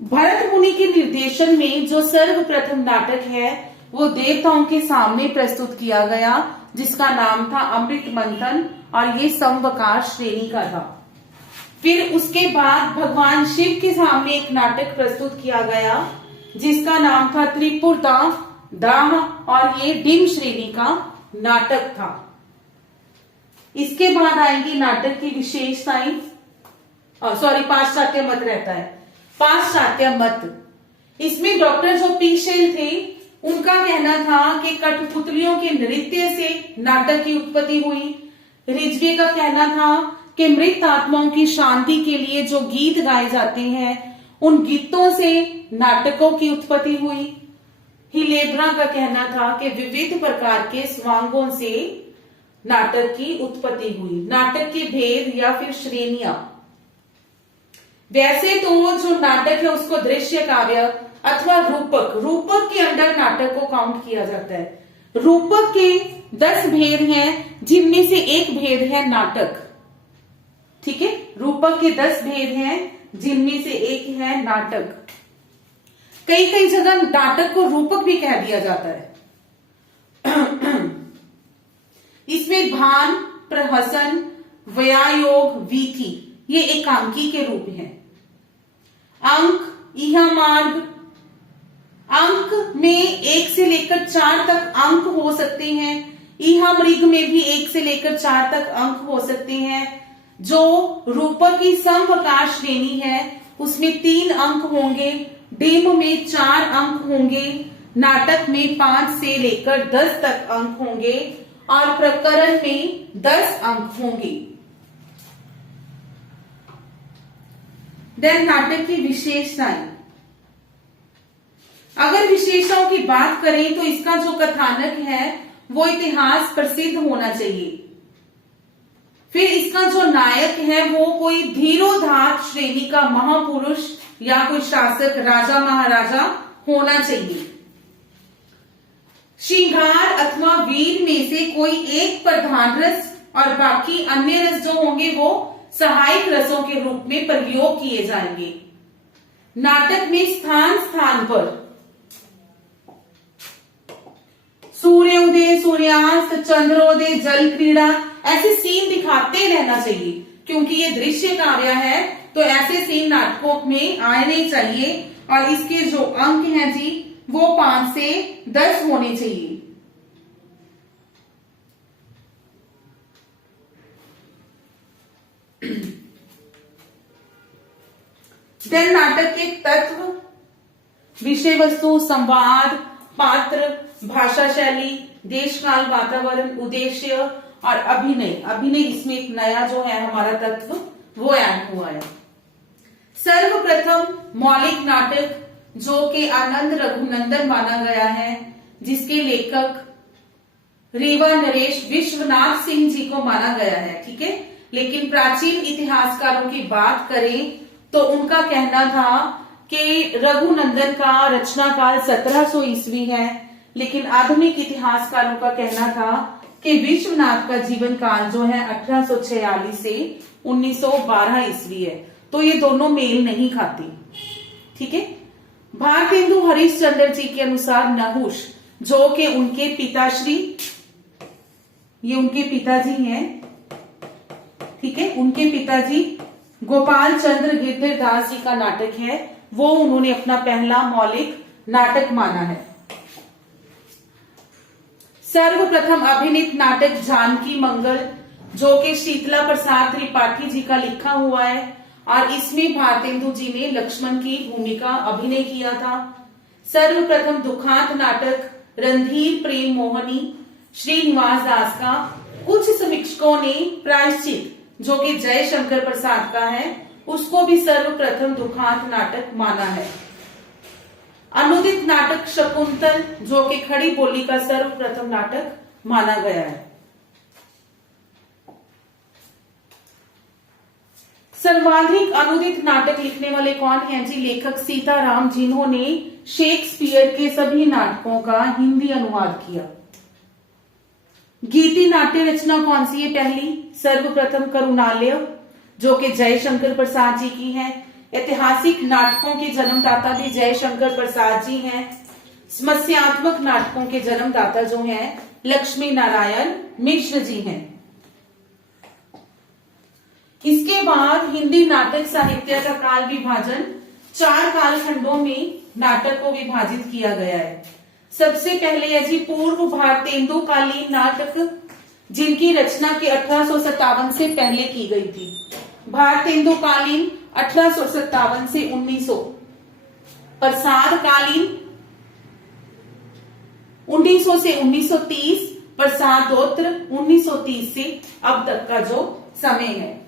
भरत मुनि के निर्देशन में जो सर्वप्रथम नाटक है वो देवताओं के सामने प्रस्तुत किया गया, जिसका नाम था अमृत मंथन, और ये समवकार श्रेणी का था। फिर उसके बाद भगवान शिव के सामने एक नाटक प्रस्तुत किया गया जिसका नाम था त्रिपुरता दाह, और ये डिम श्रेणी का नाटक था। इसके बाद आएंगी नाटक की विशेषताएं, पाश्चात्य मत रहता है, पाश्चात्य मत। इसमें डॉक्टर जो पीशेल थे उनका कहना था कि कठपुतलियों के नृत्य से नाटक की उत्पत्ति हुई। रिजवी का कहना था कि मृत आत्माओं की शांति के लिए जो गीत गाए जाते हैं उन गीतों से नाटकों की उत्पत्ति हुई। हिलेब्रा का कहना था कि विविध प्रकार के स्वांगों से नाटक की उत्पत्ति हुई। नाटक के भेद या फिर श्रेणियां, वैसे तो जो नाटक है उसको दृश्य काव्य अथवा रूपक के अंडर नाटक को काउंट किया जाता है। रूपक के 10 भेद हैं जिनमें से एक भेद है नाटक, ठीक है, रूपक के 10 भेद हैं जिनमें से एक है नाटक। कई जगह नाटक को रूपक भी कह दिया जाता है। इसमें भान, प्रहसन, व्यायोग, वीथी ये एकांकी के रूप हैं। अंक, इह मार्ग, अंक में 1 से लेकर 4 तक अंक हो सकते हैं। इह मृग में भी 1 से लेकर 4 तक अंक हो सकते हैं। जो रूपक की समवकार श्रेणी है उसमें 3 अंक होंगे, डिम में 4 अंक होंगे, नाटक में 5 से लेकर 10 तक अंक होंगे और प्रकरण में 10 अंक होंगे। देन नाटक की विशेषताएं। अगर विशेषणों की बात करें तो इसका जो कथानक है वो इतिहास प्रसिद्ध होना चाहिए। फिर इसका जो नायक है वो कोई धीरोदात्त श्रेणी का महापुरुष या कोई शासक, राजा महाराजा होना चाहिए। श्रृंगार अथवा वीर में से कोई एक प्रधान रस और बाकी अन्य रस जो होंगे वो सहायक रसों के रूप में प्रयोग किए जाएंगे। नाटक में स्थान स्थान पर सूर्योदय, सूर्यास्त, चंद्रोदय, जल क्रीड़ा ऐसे सीन दिखाते रहना चाहिए, क्योंकि ये दृश्य कार्य है तो ऐसे सीन नाटकों में आने चाहिए। और इसके जो अंक हैं जी वो 5 से 10 होने चाहिए। देन नाटक के तत्व, विषय वस्तु, संवाद, पात्र, भाषा शैली, देश काल, वातावरण, उद्देश्य और अभिनय। अभिनय इसमें एक नया जो है हमारा तत्व वो ऐड हुआ है। सर्वप्रथम मौलिक नाटक जो कि आनंद रघुनंदन माना गया है, जिसके लेखक रीवा नरेश विश्वनाथ सिंह जी को माना गया है, ठीक है। लेकिन प्राचीन इतिहासकारों की बात करें तो उनका कहना था कि रघुनंदन का रचना काल 1700 ईस्वी है, लेकिन आधुनिक इतिहासकारों का कहना था कि विश्वनाथ का जीवन काल जो है 1846 से 1912 ईस्वी है। तो ये दोनों मेल नहीं खाती, ठीक है। भारतेंदु हरिश्चंद्र जी के अनुसार नहुष जो कि उनके पिताश्री, ये उनके पिताजी हैं, ठीक है, उनके पिताजी गोपाल चंद्र गिरधरदास जी का नाटक है, वो उन्होंने अपना पहला मौलिक नाटक माना है। सर्वप्रथम अभिनीत नाटक जानकी मंगल जो कि शीतला प्रसाद त्रिपाठी जी का लिखा हुआ है और इसमें भारतेंदु जी ने लक्ष्मण की भूमिका अभिनय किया था। सर्वप्रथम दुखांत नाटक रणधीर प्रेम मोहनी श्रीनिवास दास का कुछ समीक्षकों ने प्रायश्चित जो कि जयशंकर प्रसाद का है उसको भी सर्वप्रथम दुखांत नाटक माना है। अनुदित नाटक शकुंतल जो कि खड़ी बोली का सर्वप्रथम नाटक माना गया है। सर्वाधिक अनुदित नाटक लिखने वाले कौन हैं जी? लेखक सीताराम, जिन्होंने शेक्सपियर के सभी नाटकों का हिंदी अनुवाद किया। गीति नाट्य रचना कौन सी है? पहली सर्वप्रथम करुणालय जो कि जयशंकर प्रसाद जी की है। ऐतिहासिक नाटकों के जन्मदाता भी जयशंकर प्रसाद जी हैं। समस्यात्मक नाटकों के जन्मदाता जो हैं लक्ष्मी नारायण मिश्र जी हैं। इसके बाद हिंदी नाटक साहित्य का काल विभाजन 4 कालखंडों में नाटक को विभाजित किया गया है। सबसे पहले है जी पूर्व भारतेंदु कालीन नाटक, जिनकी रचना के 1857 से पहले की गई थी। भारतेंदु कालीन 1857 से 1900, प्रसाद कालीन 1900 से 1930, प्रसादोत्तर 1930 से अब तक का जो समय है।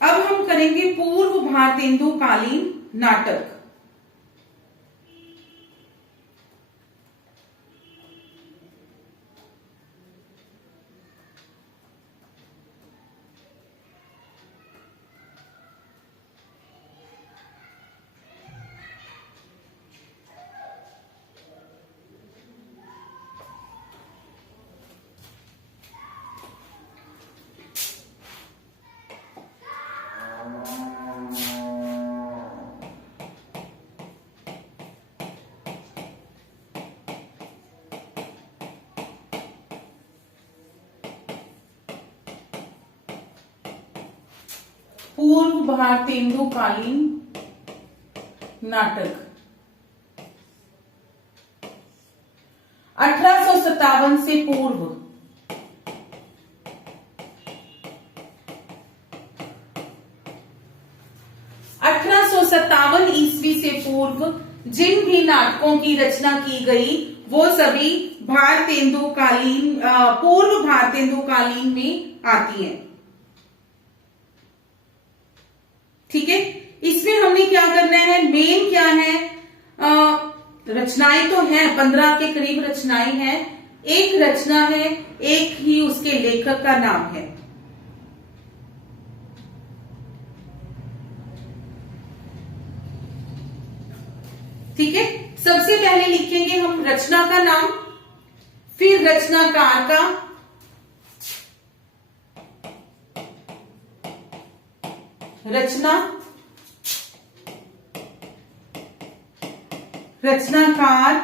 अब हम करेंगे पूर्व भारतेंदु कालीन नाटक। पूर्व भारतेंदु कालीन नाटक 1857 से पूर्व। ईस्वी से पूर्व जिन भी नाटकों की रचना की गई वो सभी भारतेंदु कालीन, पूर्व भारतेंदु कालीन में आती हैं। ठीक है, इसमें हमने क्या करना है, मेन क्या है, रचनाएं तो हैं, 15 के करीब रचनाएं हैं, एक रचना है, एक ही उसके लेखक का नाम है। ठीक है, सबसे पहले लिखेंगे हम रचना का नाम, फिर रचनाकार का, रचनाकार,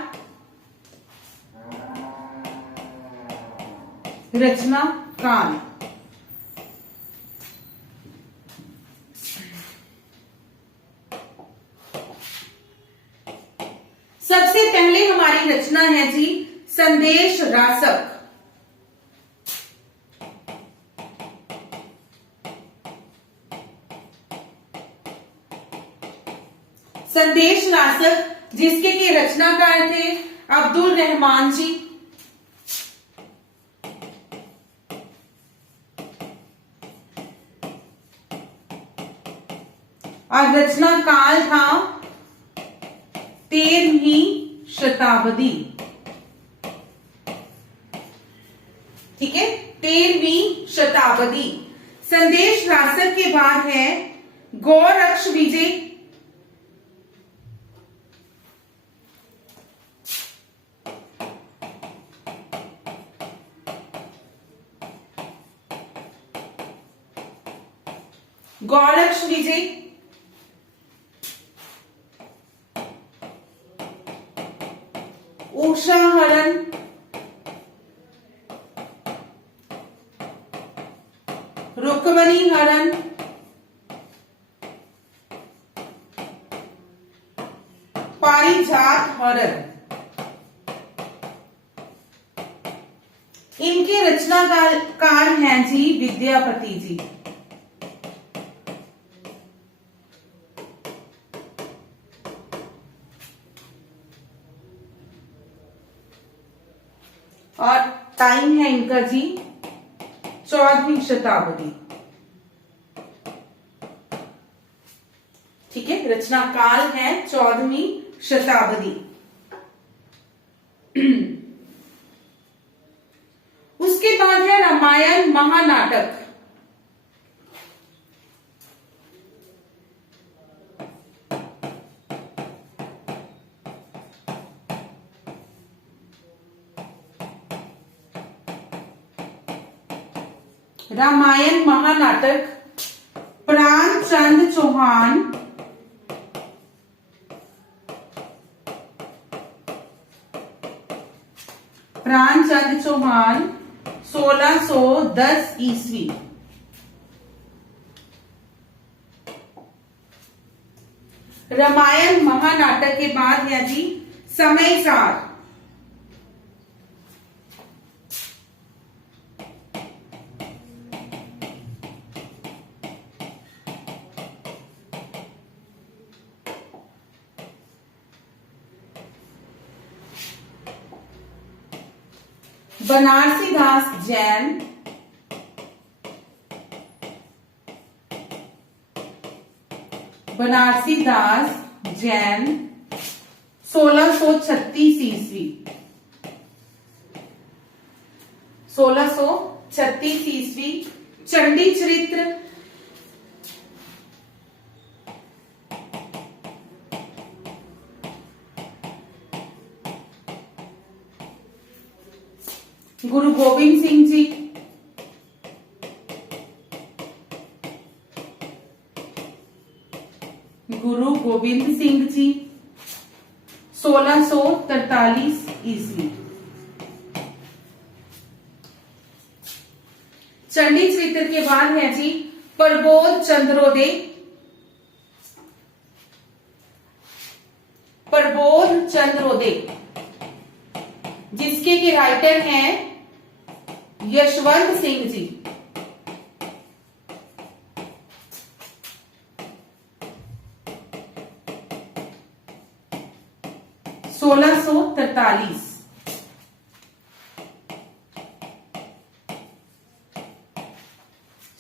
रचनाकाल। सबसे पहले हमारी रचना है जी संदेश रासक। संदेश रासक जिसके के रचनाकार थे अब्दुल रहमान जी, और रचना काल था 13वीं शताब्दी। ठीक है, 13वीं शताब्दी। संदेश रासक के बाद है गौरक्ष विजय, गौरक्ष विजय, उषा हरण, रुक्मणी हरण, पारिजात हरण। इनके रचनाकार हैं जी विद्यापति जी। और टाइम है इनका जी 14वीं शताब्दी। ठीक है, रचना काल है 14वीं शताब्दी। उसके बाद है रामायण महानाटक। रामायण महानाटक प्राणचंद चौहान, प्राणचंद चौहान 1610 ईस्वी। रामायण महानाटक के बाद है जी समय सार। बनारसी दास जैन, बनारसी दास जैन 1636 ईस्वी। 1636 ईस्वी। चंडी चरित्र, गुरु गोविंद सिंह जी, गुरु गोविंद सिंह जी 1643 ईस्वी। चंडी चरित्र के बाद है जी प्रबोध चंद्रोदय, प्रबोध चंद्रोदय जिसके के राइटर हैं यशवंत सिंह जी। सोलह सौ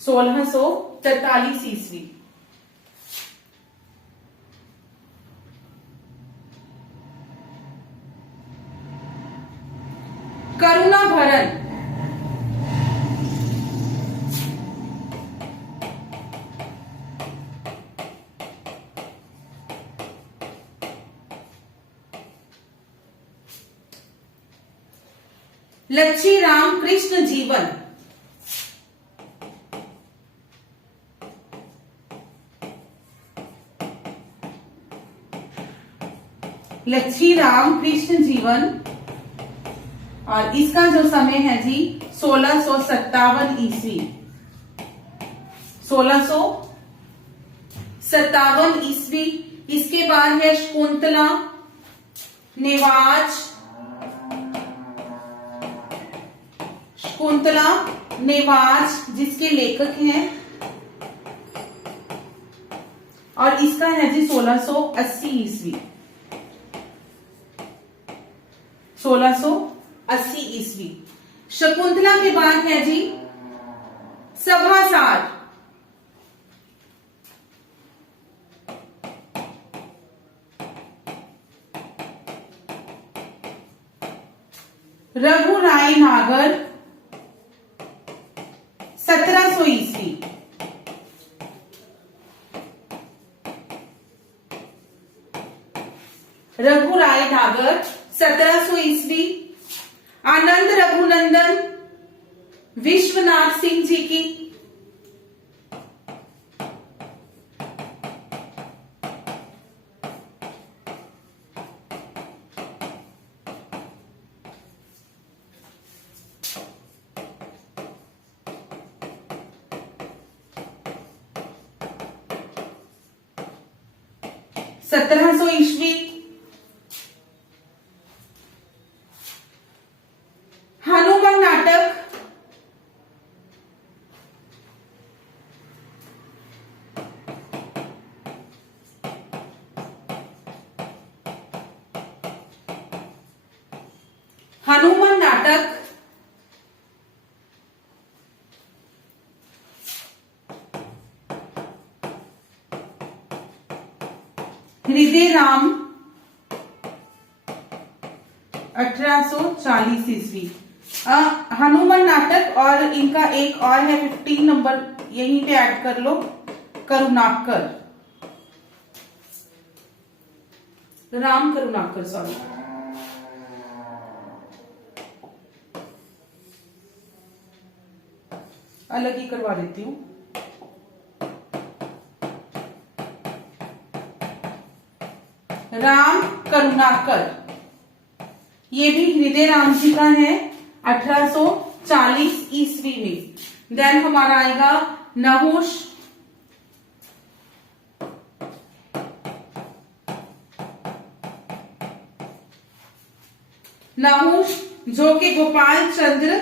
1643 ईस्वी। करुणा भरण, लच्छी राम कृष्ण जीवन, लच्छी राम कृष्ण जीवन। और इसका जो समय है जी 1657 ईस्वी, 1657 ईस्वी। इसके बाद है शकुंतला नेवाज, शकुंतला नेवाज जिसके लेखक हैं, और इसका है जी 1680 ईस्वी, 1680 ईस्वी। शकुंतला के बाद है जी सभासार, रघु राय नागर 1700 ईस्वी, रघु राय नागर 1700 ईस्वी। आनंद रघुनंदन विश्वनाथ सिंह जी की, सत्रह सौ ईस्वी। हनुमान नाटक हनुमान नाटक हृदय राम 1840 ईस्वी। हनुमान नाटक और इनका एक और है 15 नंबर, यहीं पे ऐड कर लो, करुणाकर, राम करुणाकर, सॉरी। अलग ही करवा देती हूँ। राम करुणाकर, ये भी हृदय राम जी का है 1840 ईस्वी में। देन हमारा आएगा नहुष, नहुष जो कि गोपाल चंद्र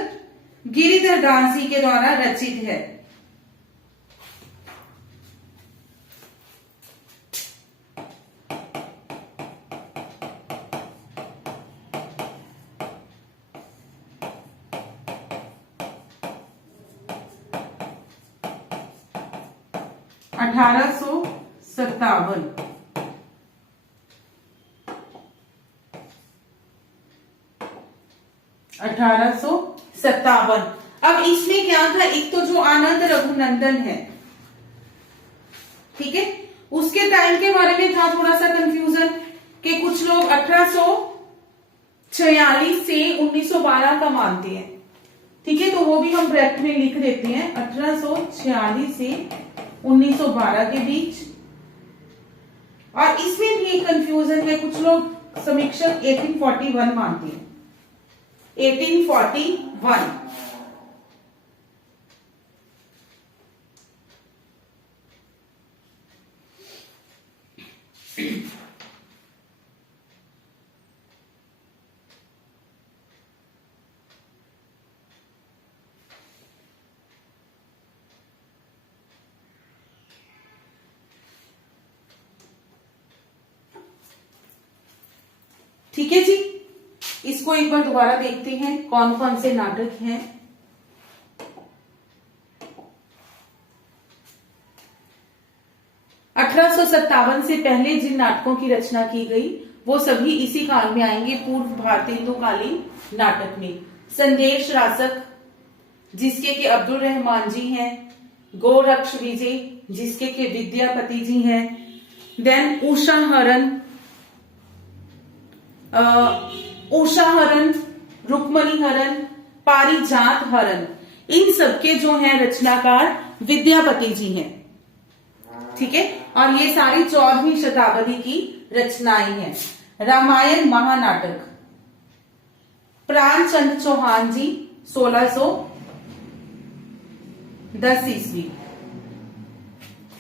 गिरिधर दास जी के द्वारा रचित है। अठारह सौ सत्तावन। अब इसमें क्या था, एक तो जो आनंद रघुनंदन है, ठीक है, उसके टाइम के बारे में था थोड़ा सा कंफ्यूजन कि कुछ लोग 1846 से 1912 का मानते हैं, ठीक है, तो वो भी हम ब्रैकेट में लिख देते हैं 1846 से 1912 के बीच। और इसमें भी कंफ्यूजन है, कुछ लोग समीक्षक 1841 मानते हैं, 1841। ठीक है जी, इसको एक बार दोबारा देखते हैं कौन कौन से नाटक हैं। अठारह से पहले जिन नाटकों की रचना की गई वो सभी इसी काल में आएंगे, पूर्व भारतेंदुकालीन नाटक में। संदेश रासक जिसके के अब्दुल रहमान जी हैं, गोरक्ष विजय जिसके के विद्यापति जी हैं, देन उषा हरण, रुक्मणी हरण, पारिजात हरण, इन सबके जो हैं रचनाकार विद्यापति जी हैं। ठीक है, और ये सारी 14वीं शताब्दी की रचनाएं हैं। रामायण महानाटक प्राणचंद चौहान जी 1610 ईस्वी।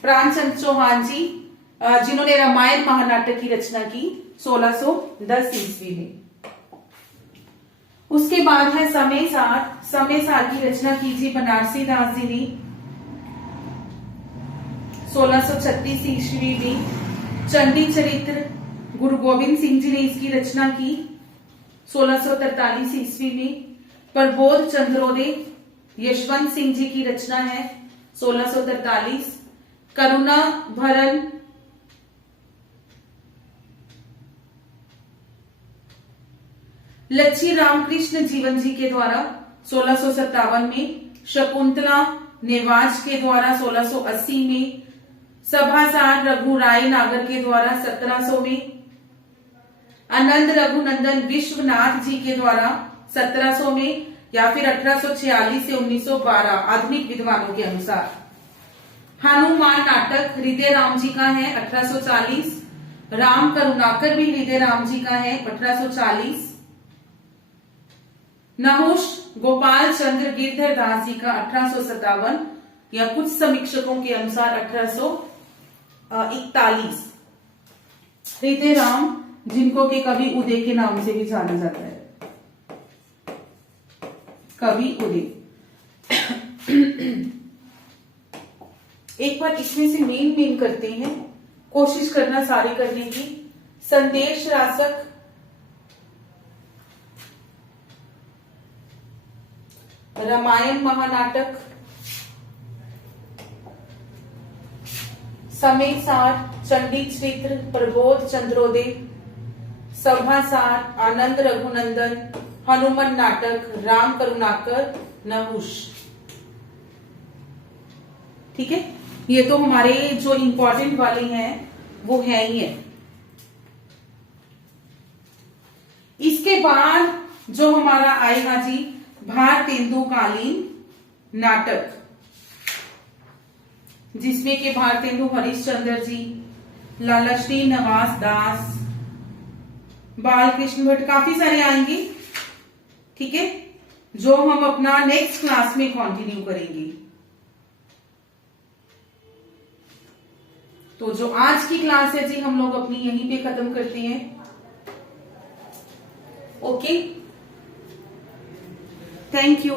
प्राणचंद चौहान जी जिन्होंने रामायण महानाटक की रचना की 1610 ईस्वी में। उसके बाद है समय सार की रचना कीजिए बनारसी दास जी ने 1636 ईस्वी में। चंडी चरित्र गुरु गोविंद सिंह जी ने इसकी रचना की 1643 ईस्वी में। प्रबोध चंद्रोदय यशवंत सिंह जी की रचना है 1643। करुणा भरण लच्छी रामकृष्ण जीवन जी के द्वारा 1657 में। शकुंतला नेवाज के द्वारा 1680 में। सभासार रघु राय नागर के द्वारा 1700 में। आनंद रघुनंदन विश्वनाथ जी के द्वारा 1700 में या फिर 1846 से 1912 आधुनिक विद्वानों के अनुसार। हनुमान नाटक हृदय राम जी का है 1840। राम करुणाकर भी हृदय राम जी का है 1840। नहुष गोपाल चंद्र गिरधर दास जी का 1857 या कुछ समीक्षकों के अनुसार 1841। हृदय राम जिनको के कवि उदय के नाम से भी जाना जाता है, कवि उदय। एक बार इसमें से मेन करते हैं, कोशिश करना सारे करने की। संदेश रासक रामायण महानाटक, समय सार, चंडी चरित्र, प्रबोध चंद्रोदय, सभासार, आनंद रघुनंदन, हनुमान नाटक, राम करुणाकर, नहुष। ठीक है, ये तो हमारे जो इंपॉर्टेंट वाले हैं वो है ही है। इसके बाद जो हमारा आएगा जी भारतेंदुकालीन नाटक, जिसमें के भारतेंदु हरिश्चंद्र जी, लाला श्री नवास दास, बालकृष्ण भट्ट, काफी सारे आएंगे। ठीक है, जो हम अपना नेक्स्ट क्लास में कंटिन्यू करेंगे। तो जो आज की क्लास है जी हम लोग अपनी यहीं पे खत्म करते हैं। Okay, thank you.